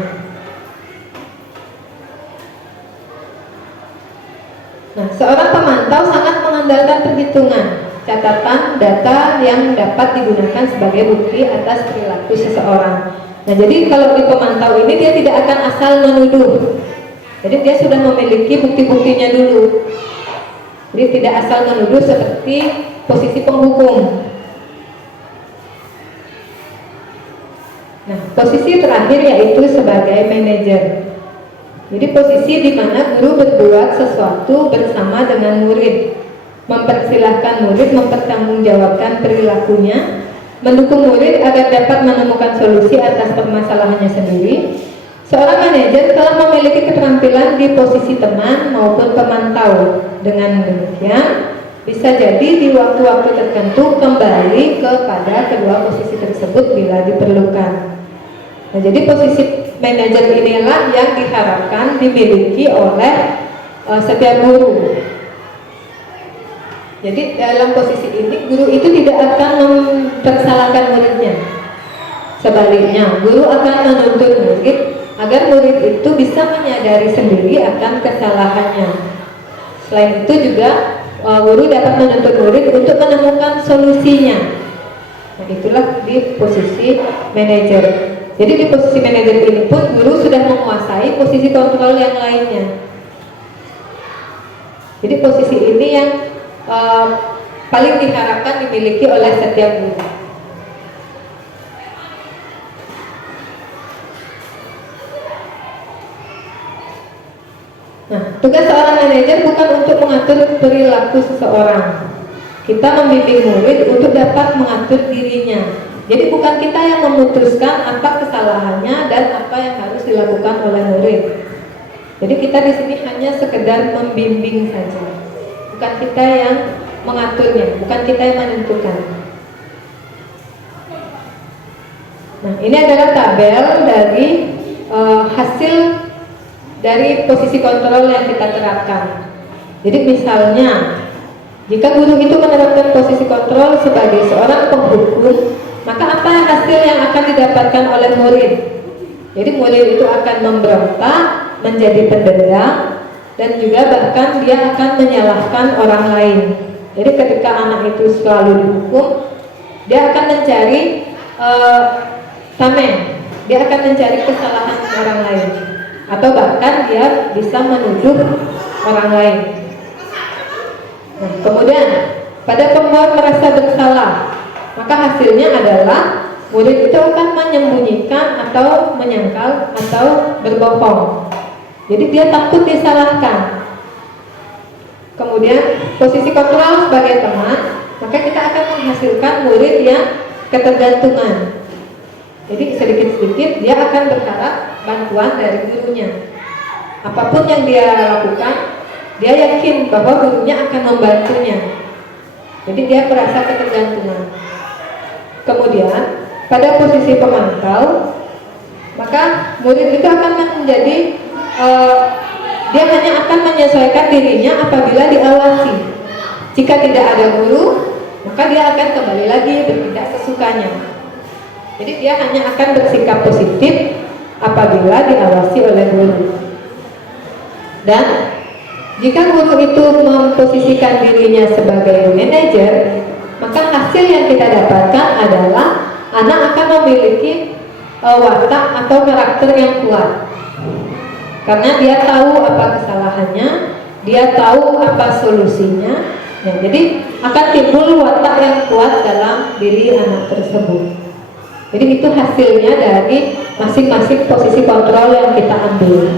Nah, seorang pemantau sangat mengandalkan perhitungan, catatan, data yang dapat digunakan sebagai bukti atas perilaku seseorang. Nah, jadi kalau di pemantau ini dia tidak akan asal menuduh. Jadi dia sudah memiliki bukti-buktinya dulu. Jadi tidak asal menuduh seperti posisi penghukum. Nah, posisi terakhir yaitu sebagai manajer. Jadi posisi di mana guru berbuat sesuatu bersama dengan murid, mempersilahkan murid mempertanggungjawabkan perilakunya, mendukung murid agar dapat menemukan solusi atas permasalahannya sendiri. Seorang manajer telah memiliki keterampilan di posisi teman maupun pemantau. Dengan demikian, bisa jadi di waktu-waktu tertentu kembali kepada kedua posisi tersebut bila diperlukan. Nah, jadi posisi manajer inilah yang diharapkan dimiliki oleh setiap guru. Jadi dalam posisi ini guru itu tidak akan mempersalahkan muridnya. Sebaliknya, guru akan menuntut murid agar murid itu bisa menyadari sendiri akan kesalahannya. Selain itu juga guru dapat menuntut murid untuk menemukan solusinya. Nah, itulah di posisi manajer. Jadi di posisi manajer ini pun guru sudah menguasai posisi kontrol yang lainnya. Jadi posisi ini yang paling diharapkan dimiliki oleh setiap guru. Nah, tugas seorang manajer bukan untuk mengatur perilaku seseorang. Kita membimbing murid untuk dapat mengatur dirinya. Jadi bukan kita yang memutuskan apa kesalahannya dan apa yang harus dilakukan oleh murid. Jadi kita di sini hanya sekedar membimbing saja. Bukan kita yang mengaturnya, bukan kita yang menentukan. Nah, ini adalah tabel dari hasil dari posisi kontrol yang kita terapkan. Jadi misalnya, jika guru itu menerapkan posisi kontrol sebagai seorang penghukum, maka apa hasil yang akan didapatkan oleh murid? Jadi murid itu akan memberontak, menjadi pendendam, dan juga bahkan dia akan menyalahkan orang lain. Jadi ketika anak itu selalu dihukum, dia akan mencari tameng, dia akan mencari kesalahan orang lain, atau bahkan dia bisa menuduh orang lain. Nah, kemudian pada pembuat merasa bersalah, maka hasilnya adalah murid itu akan menyembunyikan atau menyangkal atau berbohong. Jadi dia takut disalahkan. Kemudian posisi kontrol sebagai teman, maka kita akan menghasilkan murid yang ketergantungan. Jadi sedikit-sedikit dia akan berharap bantuan dari gurunya. Apapun yang dia lakukan, dia yakin bahwa gurunya akan membantunya. Jadi dia merasa ketergantungan. Kemudian pada posisi pemantau, maka murid itu akan menjadi dia hanya akan menyesuaikan dirinya apabila diawasi. Jika tidak ada guru, maka dia akan kembali lagi bertindak sesukanya. Jadi dia hanya akan bersikap positif apabila diawasi oleh guru. Dan jika guru itu memposisikan dirinya sebagai manajer, maka hasil yang kita dapatkan adalah anak akan memiliki watak atau karakter yang kuat. Karena dia tahu apa kesalahannya, dia tahu apa solusinya. Nah, jadi akan timbul watak yang kuat dalam diri anak tersebut. Jadi itu hasilnya dari masing-masing posisi kontrol yang kita ambil.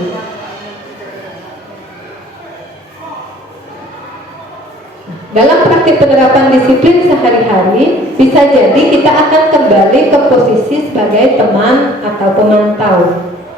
Dalam praktik penerapan disiplin sehari-hari, bisa jadi kita akan kembali ke posisi sebagai teman atau pemantau.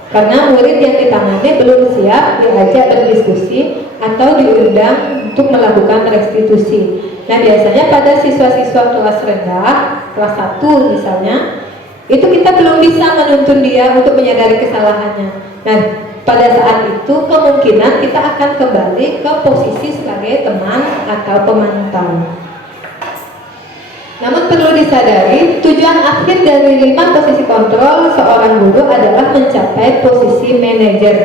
Karena murid yang ditangani belum siap diajak berdiskusi atau diundang untuk melakukan restitusi. Nah, biasanya pada siswa-siswa kelas rendah, kelas 1 misalnya, itu kita belum bisa menuntun dia untuk menyadari kesalahannya. Nah, pada saat itu kemungkinan kita akan kembali ke posisi sebagai teman atau pemantau. Namun perlu disadari, tujuan akhir dari 5 posisi kontrol seorang guru adalah mencapai posisi manajer.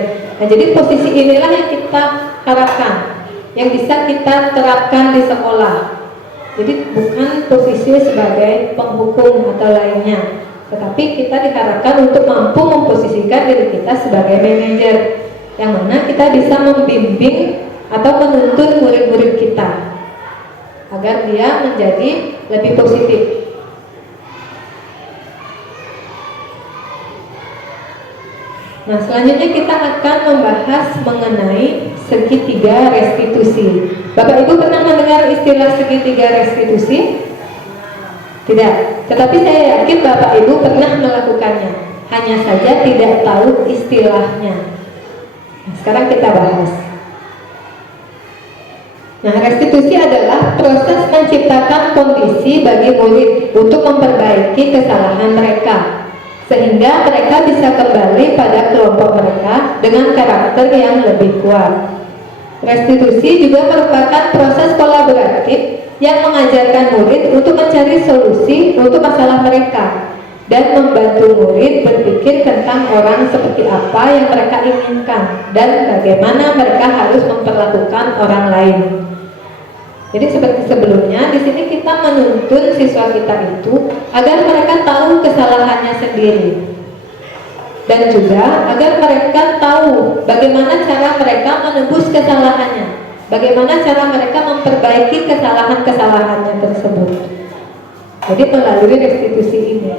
Nah, jadi posisi inilah yang kita harapkan, yang bisa kita terapkan di sekolah. Jadi bukan posisi sebagai penghukum atau lainnya, tetapi kita diharapkan untuk mampu memposisikan diri kita sebagai manajer, yang mana kita bisa membimbing atau menuntun murid-murid kita agar dia menjadi lebih positif. Nah, selanjutnya kita akan membahas mengenai segitiga restitusi. Bapak Ibu pernah mendengar istilah segitiga restitusi? Tidak, tetapi saya yakin Bapak Ibu pernah melakukannya, hanya saja tidak tahu istilahnya. Nah, sekarang kita bahas. Nah, restitusi adalah proses menciptakan kondisi bagi murid untuk memperbaiki kesalahan mereka, sehingga mereka bisa kembali pada kelompok mereka dengan karakter yang lebih kuat. Restitusi juga merupakan proses kolaboratif yang mengajarkan murid untuk mencari solusi untuk masalah mereka dan membantu murid berpikir tentang orang seperti apa yang mereka inginkan dan bagaimana mereka harus memperlakukan orang lain. Jadi seperti sebelumnya, di sini kita menuntun siswa kita itu agar mereka tahu kesalahannya sendiri, dan juga agar mereka tahu bagaimana cara mereka menebus kesalahannya, bagaimana cara mereka memperbaiki kesalahan-kesalahannya tersebut. Jadi melalui restitusi ini.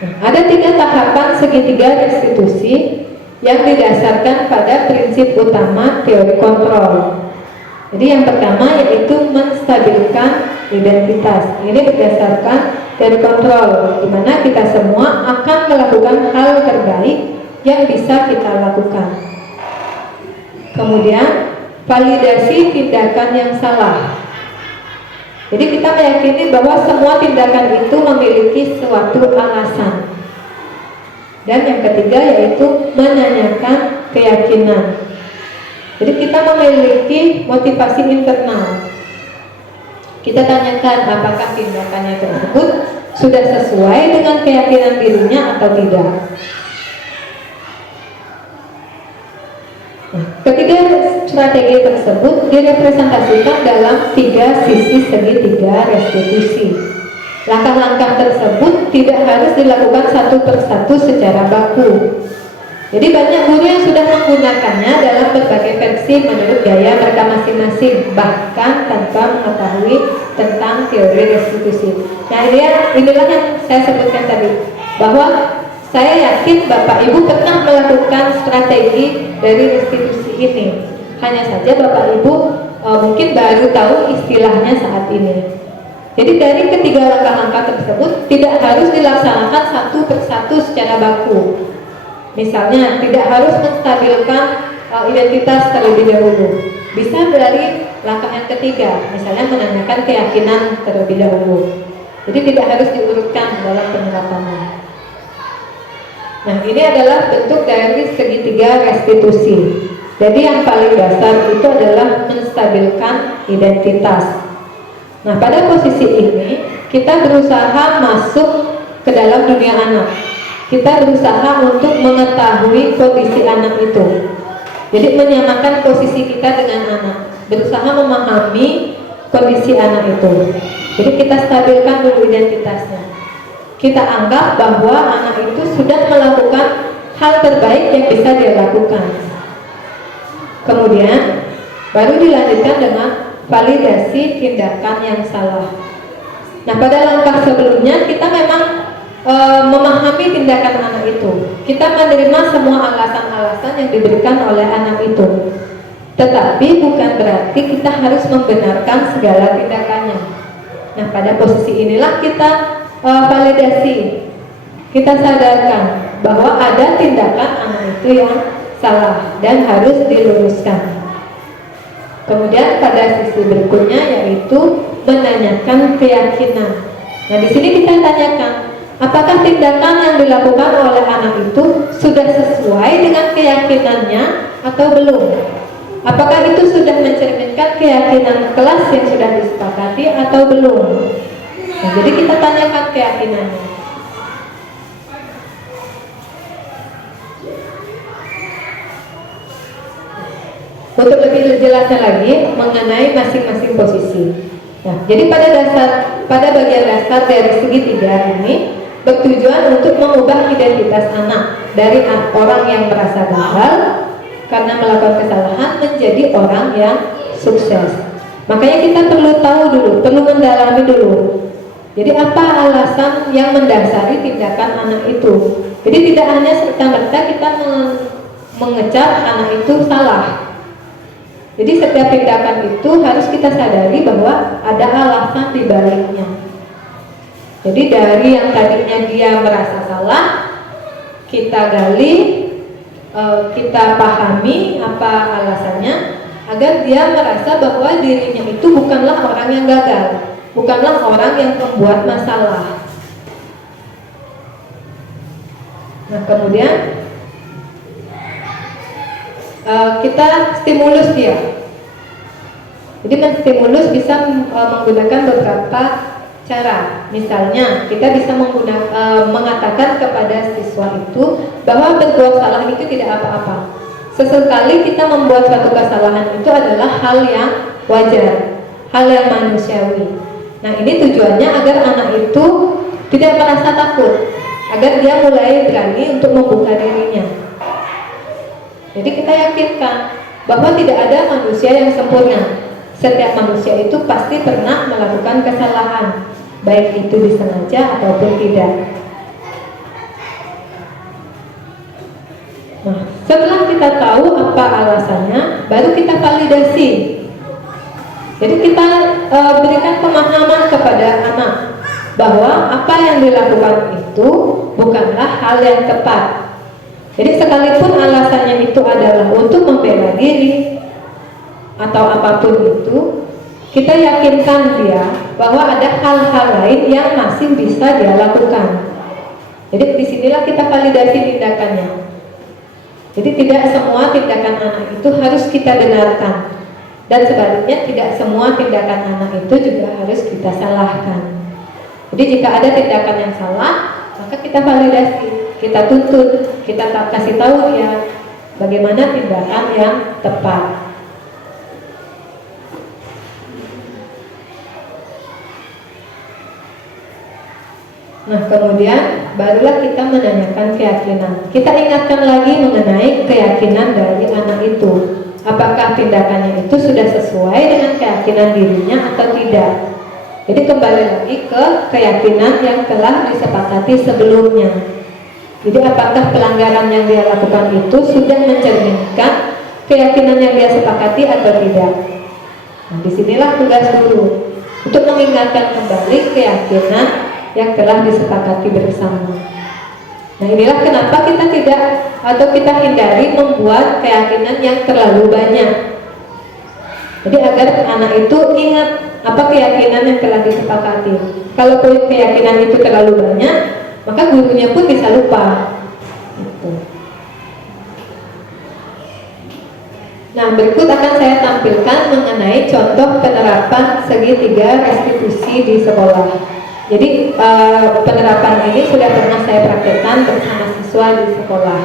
Nah, ada 3 tahapan segitiga restitusi yang didasarkan pada prinsip utama teori kontrol. Jadi yang pertama yaitu menstabilkan identitas. Ini berdasarkan teori kontrol, di mana kita semua akan melakukan hal terbaik yang bisa kita lakukan. Kemudian validasi tindakan yang salah. Jadi kita meyakini bahwa semua tindakan itu memiliki suatu alasan. Dan yang ketiga yaitu menanyakan keyakinan. Jadi kita memiliki motivasi internal. Kita tanyakan apakah tindakannya tersebut sudah sesuai dengan keyakinan dirinya atau tidak. Ketiga strategi tersebut direpresentasikan dalam 3 sisi segitiga restitusi. Langkah-langkah tersebut tidak harus dilakukan satu persatu secara baku. Jadi banyak guru yang sudah menggunakannya dalam berbagai versi menurut gaya mereka masing-masing, bahkan tanpa mengetahui tentang teori restitusi. Nah inilah yang saya sebutkan tadi, bahwa saya yakin Bapak Ibu pernah melakukan strategi dari restitusi ini. Hanya saja Bapak Ibu mungkin baru tahu istilahnya saat ini. Jadi dari ketiga langkah-langkah tersebut tidak harus dilaksanakan satu persatu secara baku. Misalnya tidak harus menstabilkan identitas terlebih dahulu. Bisa dari langkah yang ketiga, misalnya menanyakan keyakinan terlebih dahulu. Jadi tidak harus diurutkan dalam penerapannya. Nah, ini adalah bentuk dari segitiga restitusi. Jadi yang paling dasar itu adalah menstabilkan identitas. Nah, pada posisi ini kita berusaha masuk ke dalam dunia anak. Kita berusaha untuk mengetahui kondisi anak itu. Jadi menyamakan posisi kita dengan anak, berusaha memahami kondisi anak itu. Jadi kita stabilkan dulu identitasnya. Kita anggap bahwa anak itu sudah melakukan hal terbaik yang bisa dia lakukan. Kemudian baru dilanjutkan dengan validasi tindakan yang salah. Nah, pada langkah sebelumnya kita memang memahami tindakan anak itu. Kita menerima semua alasan-alasan yang diberikan oleh anak itu. Tetapi bukan berarti kita harus membenarkan segala tindakannya. Nah, pada posisi inilah kita validasi. Kita sadarkan bahwa ada tindakan anak itu yang salah dan harus diluruskan. Kemudian pada sisi berikutnya yaitu menanyakan keyakinan. Nah, di sini kita tanyakan, apakah tindakan yang dilakukan oleh anak itu sudah sesuai dengan keyakinannya atau belum? Apakah itu sudah mencerminkan keyakinan kelas yang sudah disepakati atau belum? Nah, jadi kita tanyakan keyakinannya. Untuk lebih jelasnya lagi mengenai masing-masing posisi. Nah, jadi pada bagian dasar dari segitiga ini bertujuan untuk mengubah identitas anak dari orang yang merasa gagal karena melakukan kesalahan menjadi orang yang sukses. Makanya kita perlu tahu dulu, perlu mendalami dulu. Jadi apa alasan yang mendasari tindakan anak itu? Jadi tidak hanya serta-merta kita mengecap anak itu salah. Jadi setiap tindakan itu harus kita sadari bahwa ada alasan di baliknya. Jadi dari yang tadinya dia merasa salah, kita gali, kita pahami apa alasannya, agar dia merasa bahwa dirinya itu bukanlah orang yang gagal, bukanlah orang yang membuat masalah. Nah, kemudian kita stimulus dia. Jadi menstimulus bisa menggunakan beberapa cara. Misalnya kita bisa mengatakan kepada siswa itu bahwa berbuat salah itu tidak apa-apa. Sesekali kita membuat suatu kesalahan itu adalah hal yang wajar, hal yang manusiawi. Nah, ini tujuannya agar anak itu tidak merasa takut, agar dia mulai berani untuk membuka dirinya. Jadi kita yakinkan bahwa tidak ada manusia yang sempurna. Setiap manusia itu pasti pernah melakukan kesalahan, baik itu disengaja ataupun tidak. Nah, setelah kita tahu apa alasannya, baru kita validasi. Jadi kita berikan pemahaman kepada anak bahwa apa yang dilakukan itu bukanlah hal yang tepat. Jadi sekalipun alasannya itu adalah untuk membela diri atau apapun itu, kita yakinkan dia bahwa ada hal-hal lain yang masih bisa dia lakukan. Jadi disinilah kita validasi tindakannya. Jadi tidak semua tindakan anak itu harus kita benarkan, dan sebaliknya tidak semua tindakan anak itu juga harus kita salahkan. Jadi jika ada tindakan yang salah, maka kita validasi, kita tuntut, kita kasih tahu dia bagaimana tindakan yang tepat. Nah, kemudian barulah kita menanyakan keyakinan. Kita ingatkan lagi mengenai keyakinan dari anak itu. Apakah tindakannya itu sudah sesuai dengan keyakinan dirinya atau tidak. Jadi kembali lagi ke keyakinan yang telah disepakati sebelumnya. Jadi apakah pelanggaran yang dia lakukan itu sudah mencerminkan keyakinan yang dia sepakati atau tidak. Nah, disinilah tugas guru untuk mengingatkan kembali keyakinan yang telah disepakati bersama. Nah, inilah kenapa kita tidak atau kita hindari membuat keyakinan yang terlalu banyak. Jadi agar anak itu ingat apa keyakinan yang telah disepakati. Kalau keyakinan itu terlalu banyak, maka gurunya pun bisa lupa. Gitu. Nah, berikut akan saya tampilkan mengenai contoh penerapan segitiga restitusi di sekolah. Jadi penerapan ini sudah pernah saya praktekkan bersama siswa di sekolah.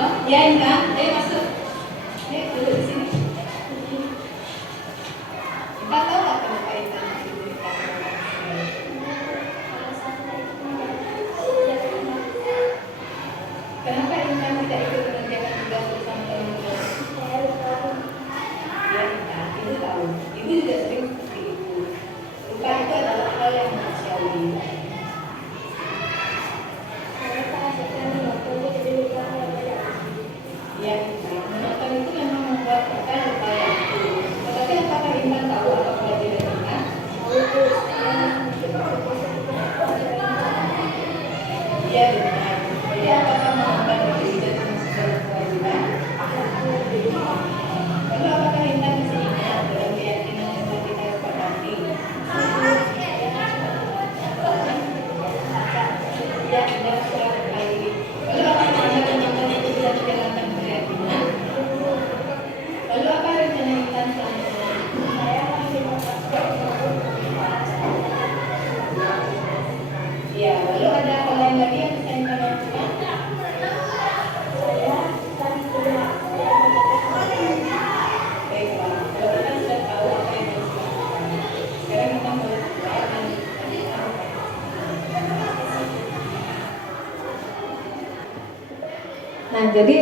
Oh, ya Intan, ayo masuk. Ayo duduk di sini. Kita tahu nggak kenapa Intan diberikan? Kenapa Intan tidak ikut mengerjakan tugas bersama teman-teman? Ya Intan, ibu tahu. Ibu juga sering seperti itu. Lupa itu adalah hal yang manusiawi. Ya, menonton itu memang membuat kita lupa waktu. Tetapi apakah Intan tahu apa pelajaran Intan? Iya benar. Jadi apakah menonton itu sudah termasuk dalam kewajiban? Lalu apakah Intan masih ingat dalam keyakinan yang telah kita sepakati? Ya, Intan sudah kembali. Lalu apakah Intan menonton itu sudah menjalankan keyakinan? Lalu apa rencana Intan selanjutnya? Ya, lalu ada hal lain lagi yang bisa Intan lakukan? Baiklah, kalau kita sudah tahu apa yang harus dilakukan, sekarang kita mulai keluar dan lanjutkan. Nah, jadi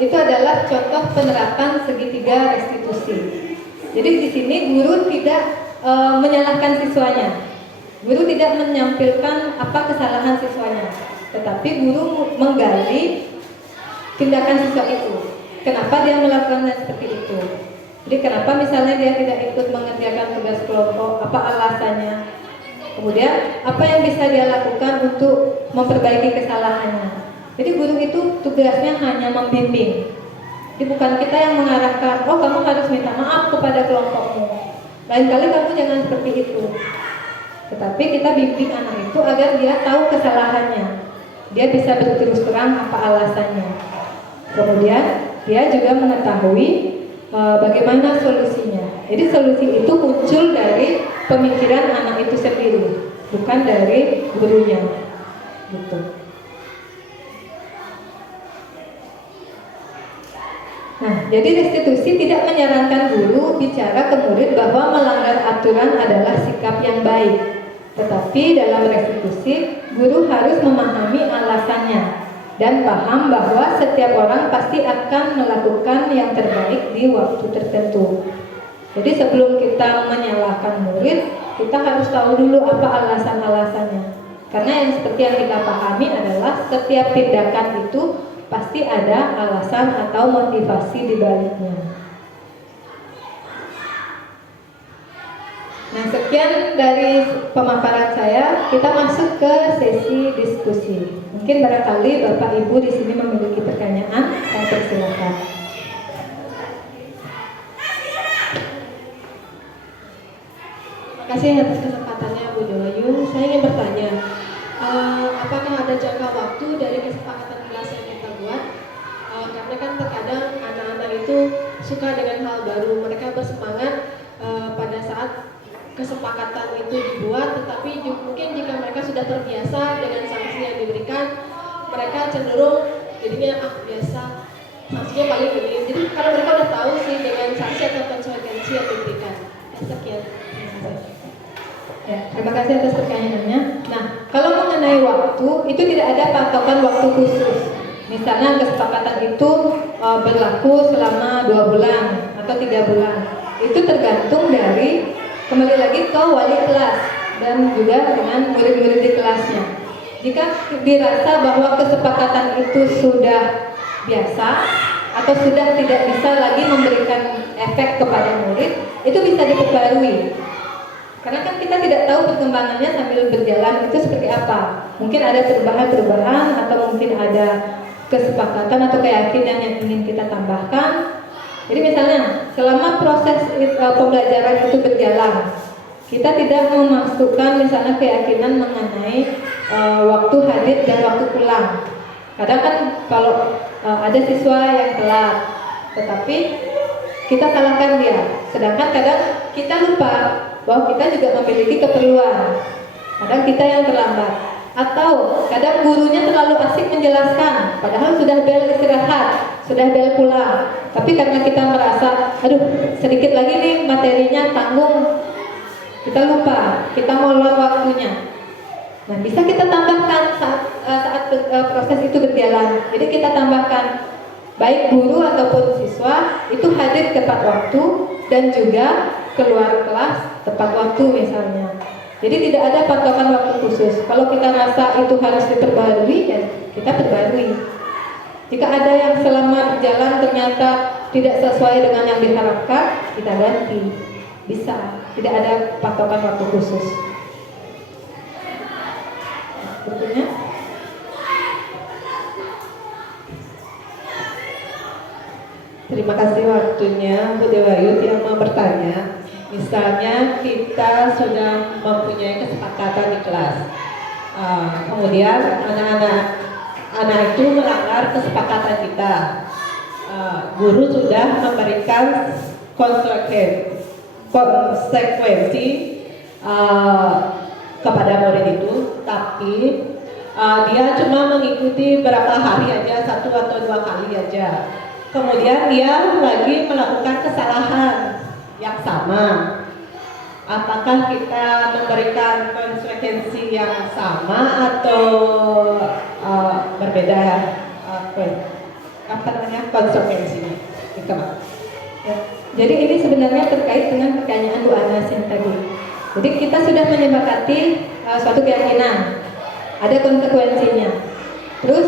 itu adalah contoh penerapan segitiga restitusi. Jadi di sini guru tidak menyalahkan siswanya. Guru tidak menyampilkan apa kesalahan siswanya, tetapi guru menggali tindakan siswa itu. Kenapa dia melakukannya seperti itu? Jadi kenapa misalnya dia tidak ikut mengerjakan tugas kelompok, apa alasannya? Kemudian apa yang bisa dia lakukan untuk memperbaiki kesalahannya? Jadi guru itu tugasnya hanya membimbing. Jadi bukan kita yang mengarahkan, oh kamu harus minta maaf kepada kelompokmu. Lain kali kamu jangan seperti itu. Tetapi kita bimbing anak itu agar dia tahu kesalahannya. Dia bisa berterus terang apa alasannya. Kemudian dia juga mengetahui bagaimana solusinya. Jadi solusi itu muncul dari pemikiran anak itu sendiri, bukan dari gurunya. Gitu. Nah, jadi restitusi tidak menyarankan guru bicara ke murid bahwa melanggar aturan adalah sikap yang baik. Tetapi dalam restitusi, guru harus memahami alasannya dan paham bahwa setiap orang pasti akan melakukan yang terbaik di waktu tertentu. Jadi sebelum kita menyalahkan murid, kita harus tahu dulu apa alasan-alasannya. Karena yang seperti yang kita pahami adalah setiap tindakan itu pasti ada alasan atau motivasi di baliknya. Nah, sekian dari pemaparan saya. Kita masuk ke sesi diskusi. Mungkin barangkali Bapak Ibu di sini memiliki pertanyaan, saya persilakan. Terima kasih atas kesempatannya Bu Joayu. Saya ingin bertanya, apakah ada jangka waktu dari kesepakatan kelas yang kita buat? Karena kan terkadang anak-anak itu suka dengan hal baru. Mereka bersemangat pada saat kesepakatan itu dibuat, tetapi mungkin jika mereka sudah terbiasa dengan sanksi yang diberikan, mereka cenderung jadinya biasa, sanksinya paling gini. Jadi kalau mereka udah tahu sih dengan sanksi atau konsekuensi yang diberikan. Sekian. Terima kasih. Ya, terima kasih atas pertanyaannya. Nah, kalau mengenai waktu, itu tidak ada patokan waktu khusus. Misalnya kesepakatan itu berlaku selama 2 bulan atau 3 bulan. Itu tergantung dari, kembali lagi ke wali kelas dan juga dengan murid-murid di kelasnya. Jika dirasa bahwa kesepakatan itu sudah biasa atau sudah tidak bisa lagi memberikan efek kepada murid, itu bisa diperbarui. Karena kan kita tidak tahu perkembangannya sambil berjalan itu seperti apa. Mungkin ada perubahan-perubahan atau mungkin ada kesepakatan atau keyakinan yang ingin kita tambahkan. Jadi misalnya selama proses pembelajaran itu berjalan, kita tidak memasukkan misalnya keyakinan mengenai waktu hadir dan waktu pulang. Kadang kan kalau ada siswa yang telat, tetapi kita salahkan dia. Sedangkan kadang kita lupa bahwa kita juga memiliki keperluan. Kadang kita yang terlambat, atau kadang gurunya terlalu asik menjelaskan, padahal sudah bel istirahat, sudah bel pulang. Tapi karena kita merasa, aduh sedikit lagi nih materinya tanggung, kita lupa, kita molor waktunya. Nah, bisa kita tambahkan saat proses itu berjalan. Jadi kita tambahkan baik guru ataupun siswa itu hadir tepat waktu dan juga keluar kelas tepat waktu misalnya. Jadi tidak ada patokan waktu khusus. Kalau kita rasa itu harus diperbarui, ya kita perbarui. Jika ada yang selama berjalan ternyata tidak sesuai dengan yang diharapkan, kita ganti. Bisa. Tidak ada patokan waktu khusus. Berikutnya. Terima kasih waktunya Bu Dewayut yang mau bertanya. Misalnya kita sudah mempunyai kesepakatan di kelas, kemudian anak itu melanggar kesepakatan kita. Guru sudah memberikan konsekuensi kepada murid itu, tapi dia cuma mengikuti berapa hari aja, 1 atau 2 kali aja. Kemudian dia lagi melakukan kesalahan yang sama. Apakah kita memberikan konsekuensi yang sama atau berbeda? Apa namanya konsekuensinya? Ya. Jadi ini sebenarnya terkait dengan pertanyaan Bu Anas yang tadi. Jadi kita sudah menyepakati suatu keyakinan, ada konsekuensinya. Terus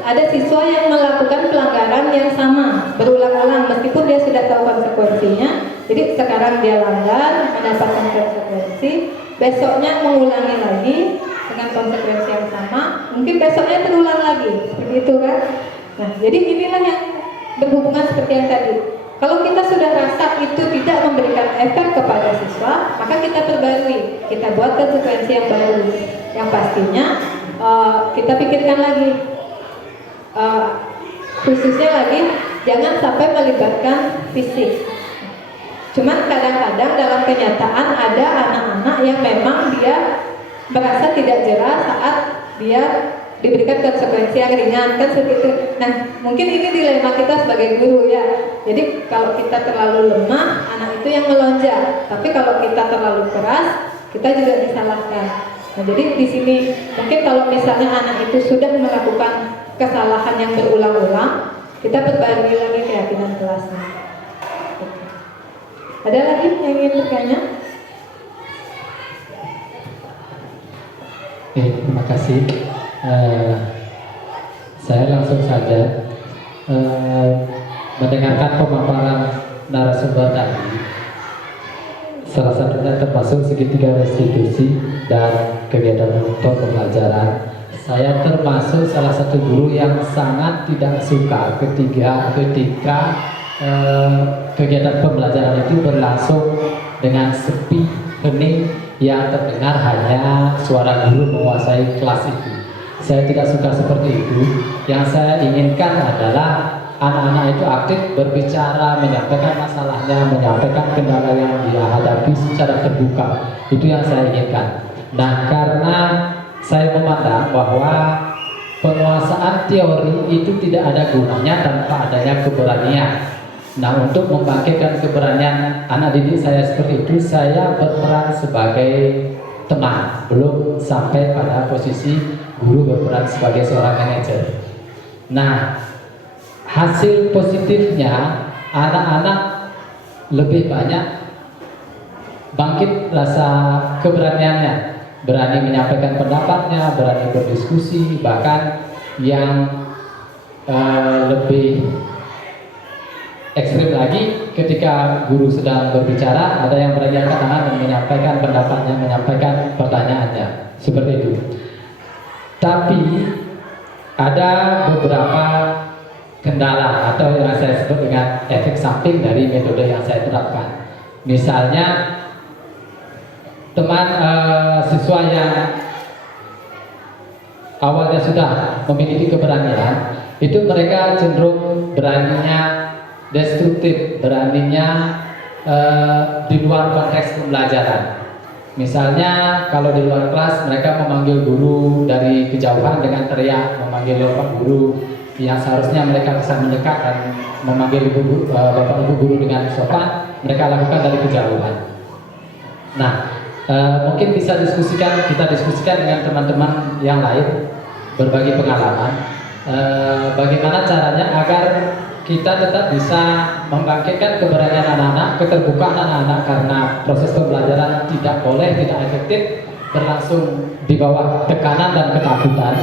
ada siswa yang melakukan pelanggaran yang sama berulang-ulang meskipun dia sudah tahu konsekuensinya. Jadi sekarang dia langgar, mendapatkan konsekuensi, besoknya mengulangi lagi dengan konsekuensi yang sama, mungkin besoknya terulang lagi, seperti itu kan? Nah, jadi inilah yang berhubungan seperti yang tadi. Kalau kita sudah rasa itu tidak memberikan efek kepada siswa, maka kita perbarui, kita buat konsekuensi yang baru. Yang pastinya kita pikirkan lagi, khususnya lagi jangan sampai melibatkan fisik. Cuman kadang-kadang dalam kenyataan ada anak-anak yang memang dia merasa tidak jelas saat dia diberikan konsekuensi yang ringan, kan seperti itu. Nah, mungkin ini dilema kita sebagai guru ya. Jadi kalau kita terlalu lemah, anak itu yang melonjak. Tapi kalau kita terlalu keras, kita juga disalahkan. Nah, jadi di sini mungkin kalau misalnya anak itu sudah melakukan kesalahan yang berulang-ulang, kita perbarui lagi keyakinan kelasnya. Ada lagi yang ingin bertanya? Oke, terima kasih. Saya langsung saja mendengarkan pemaparan narasumber tadi. Salah satunya termasuk segitiga restitusi dan kegiatan untuk pembelajaran. Saya termasuk salah satu guru yang sangat tidak suka ketika kegiatan pembelajaran itu berlangsung dengan sepi, hening, yang terdengar hanya suara guru menguasai kelas itu. Saya tidak suka seperti itu. Yang saya inginkan adalah anak-anak itu aktif berbicara, menyampaikan masalahnya, menyampaikan kendala yang dia hadapi secara terbuka. Itu yang saya inginkan. Nah, karena saya memandang bahwa penguasaan teori itu tidak ada gunanya tanpa adanya keberanian. Nah, untuk membangkitkan keberanian anak didik saya seperti itu, saya berperan sebagai teman, belum sampai pada posisi guru berperan sebagai seorang manajer. Nah, hasil positifnya anak-anak lebih banyak bangkit rasa keberaniannya, berani menyampaikan pendapatnya, berani berdiskusi, bahkan yang lebih ekstrim lagi ketika guru sedang berbicara, ada yang berani angkat tangan dan menyampaikan pendapatnya, menyampaikan pertanyaannya, seperti itu. Tapi ada beberapa kendala atau yang saya sebut dengan efek samping dari metode yang saya terapkan. Misalnya teman siswa yang awalnya sudah memiliki keberanian, itu mereka cenderung beraninya destruktif, beraninya di luar konteks pembelajaran. Misalnya kalau di luar kelas mereka memanggil guru dari kejauhan dengan teriak, memanggil bapak guru yang seharusnya mereka bisa mendekat dan memanggil bapak ibu guru dengan sopan, mereka lakukan dari kejauhan. Nah, mungkin kita diskusikan dengan teman-teman yang lain, berbagi pengalaman, bagaimana caranya agar kita tetap bisa membangkitkan keberanian anak-anak, keterbukaan anak-anak, karena proses pembelajaran tidak boleh, tidak efektif berlangsung di bawah tekanan dan ketakutan.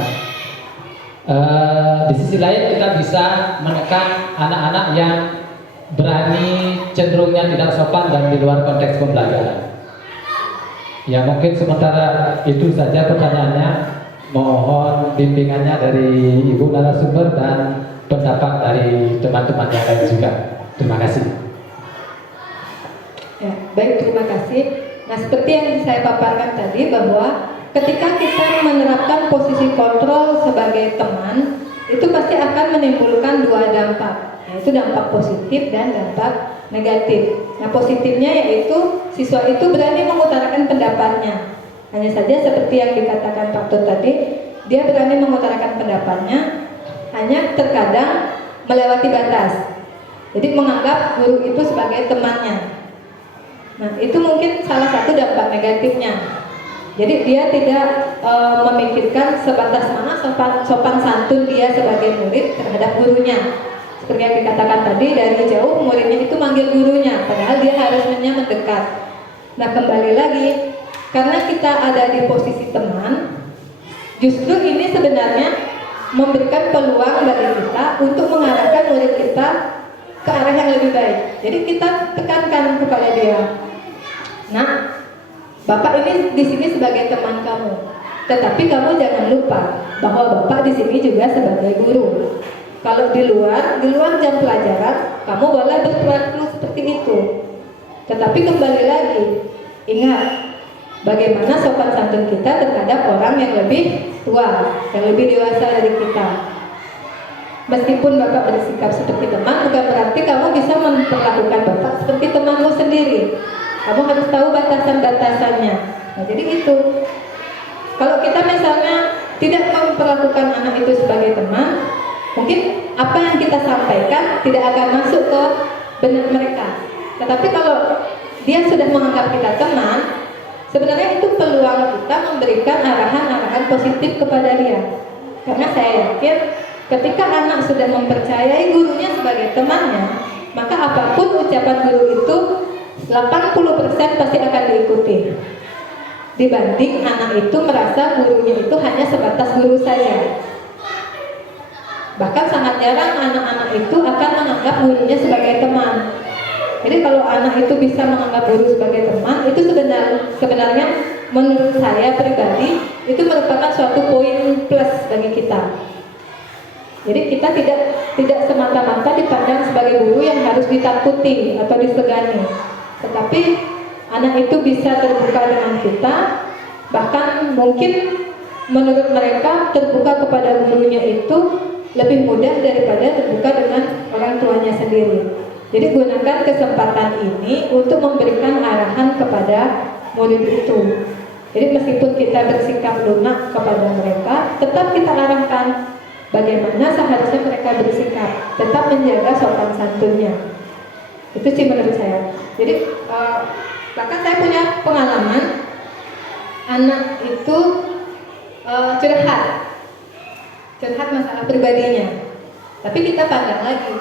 Di sisi lain kita bisa menekan anak-anak yang berani cenderungnya tidak sopan dan di luar konteks pembelajaran. Ya, mungkin sementara itu saja pertanyaannya. Mohon bimbingannya dari ibu narasumber dan pendapat dari teman-teman yang lain juga. Terima kasih. Ya, baik, terima kasih. Nah, seperti yang saya paparkan tadi, bahwa ketika kita menerapkan posisi kontrol sebagai teman, itu pasti akan menimbulkan dua dampak, yaitu dampak positif dan dampak negatif. Nah, positifnya yaitu siswa itu berani mengutarakan pendapatnya. Hanya saja seperti yang dikatakan Pak Tut tadi, dia berani mengutarakan pendapatnya, hanya terkadang melewati batas. Jadi menganggap guru itu sebagai temannya. Nah, itu mungkin salah satu dampak negatifnya. Jadi dia tidak memikirkan sebatas mana sopan santun dia sebagai murid terhadap gurunya. Seperti yang dikatakan tadi, dari jauh muridnya itu manggil gurunya, padahal dia harusnya mendekat. Nah, kembali lagi, karena kita ada di posisi teman, justru ini sebenarnya memberikan peluang bagi kita untuk mengarahkan murid kita ke arah yang lebih baik. Jadi kita tekankan kepada dia, nah, Bapak ini di sini sebagai teman kamu, tetapi kamu jangan lupa bahwa Bapak di sini juga sebagai guru. Kalau di luar jam pelajaran, kamu boleh berperilaku seperti itu. Tetapi kembali lagi, ingat bagaimana sopan santun kita terhadap orang yang lebih tua, yang lebih dewasa dari kita. Meskipun Bapak bersikap seperti teman, bukan berarti kamu bisa memperlakukan Bapak seperti temanmu sendiri. Kamu harus tahu batasan-batasannya. Nah, jadi itu. Kalau kita misalnya tidak memperlakukan anak itu sebagai teman, mungkin apa yang kita sampaikan tidak akan masuk ke benak mereka. Tetapi kalau dia sudah menganggap kita teman, sebenarnya itu peluang kita memberikan arahan-arahan positif kepada dia. Karena saya yakin ketika anak sudah mempercayai gurunya sebagai temannya, maka apapun ucapan guru itu 80% pasti akan diikuti. Dibanding anak itu merasa gurunya itu hanya sebatas guru saja. Bahkan sangat jarang anak-anak itu akan menganggap gurunya sebagai teman. Jadi kalau anak itu bisa menganggap guru sebagai teman, itu sebenarnya menurut saya pribadi itu merupakan suatu poin plus bagi kita. Jadi kita tidak semata-mata dipandang sebagai guru yang harus ditakuti atau disegani. Tetapi anak itu bisa terbuka dengan kita, bahkan mungkin menurut mereka terbuka kepada gurunya itu lebih mudah daripada terbuka dengan orang tuanya sendiri. Jadi gunakan kesempatan ini untuk memberikan arahan kepada murid itu. Jadi meskipun kita bersikap lunak kepada mereka, tetap kita arahkan bagaimana seharusnya mereka bersikap, tetap menjaga sopan santunnya. Itu sih menurut saya. Jadi bahkan saya punya pengalaman anak itu curhat masalah pribadinya. Tapi kita pandang lagi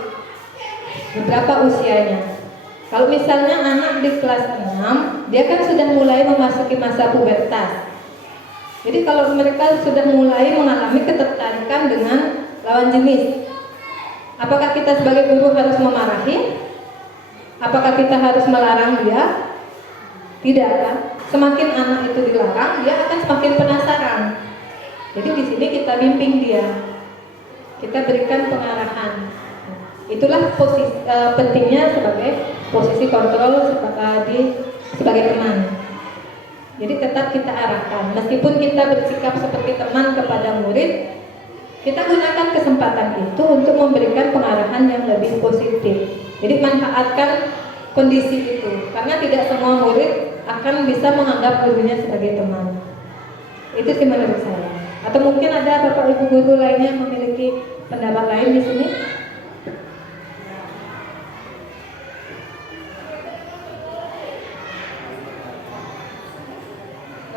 beberapa usianya. Kalau misalnya anak di kelas 6, dia kan sudah mulai memasuki masa pubertas. Jadi kalau mereka sudah mulai mengalami ketertarikan dengan lawan jenis, apakah kita sebagai guru harus memarahi? Apakah kita harus melarang dia? Tidak kan? Semakin anak itu dilarang, dia akan semakin penasaran. Jadi di sini kita bimbing dia, kita berikan pengarahan. Itulah posisi pentingnya sebagai posisi kontrol sebagai teman. Jadi tetap kita arahkan, meskipun kita bersikap seperti teman kepada murid, kita gunakan kesempatan itu untuk memberikan pengarahan yang lebih positif. Jadi manfaatkan kondisi itu, karena tidak semua murid akan bisa menganggap gurunya sebagai teman. Itu sih menurut saya. Atau mungkin ada bapak ibu guru lainnya yang memiliki pendapat lain di sini?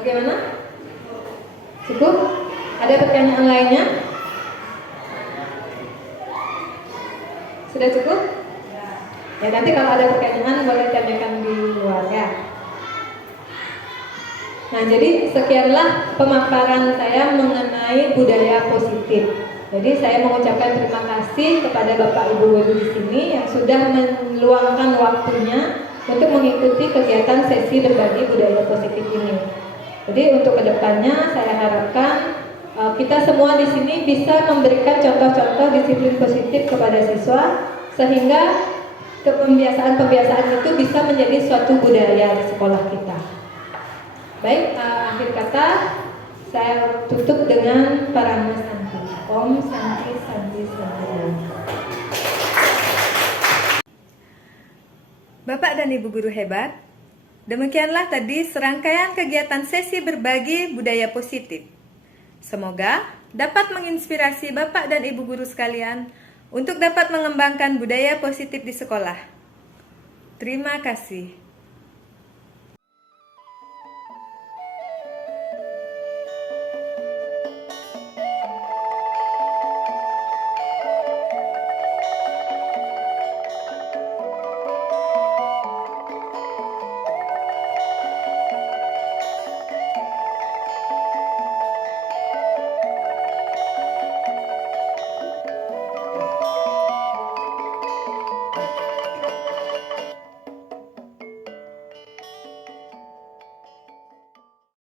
Bagaimana? Cukup? Ada pertanyaan lainnya? Sudah cukup? Ya nanti kalau ada pertanyaan boleh tanyakan di luar ya. Nah jadi sekianlah pemaparan saya mengenai budaya positif. Jadi saya mengucapkan terima kasih kepada Bapak Ibu guru di sini yang sudah meluangkan waktunya untuk mengikuti kegiatan sesi berbagi budaya positif ini. Jadi untuk kedepannya saya harapkan kita semua di sini bisa memberikan contoh-contoh disiplin positif kepada siswa sehingga pembiasaan-pembiasaan itu bisa menjadi suatu budaya di sekolah kita. Baik, akhir kata saya tutup dengan Parama Santi. Om Santi Santi Santi. Bapak dan Ibu guru hebat, demikianlah tadi serangkaian kegiatan sesi berbagi budaya positif. Semoga dapat menginspirasi Bapak dan Ibu guru sekalian untuk dapat mengembangkan budaya positif di sekolah. Terima kasih.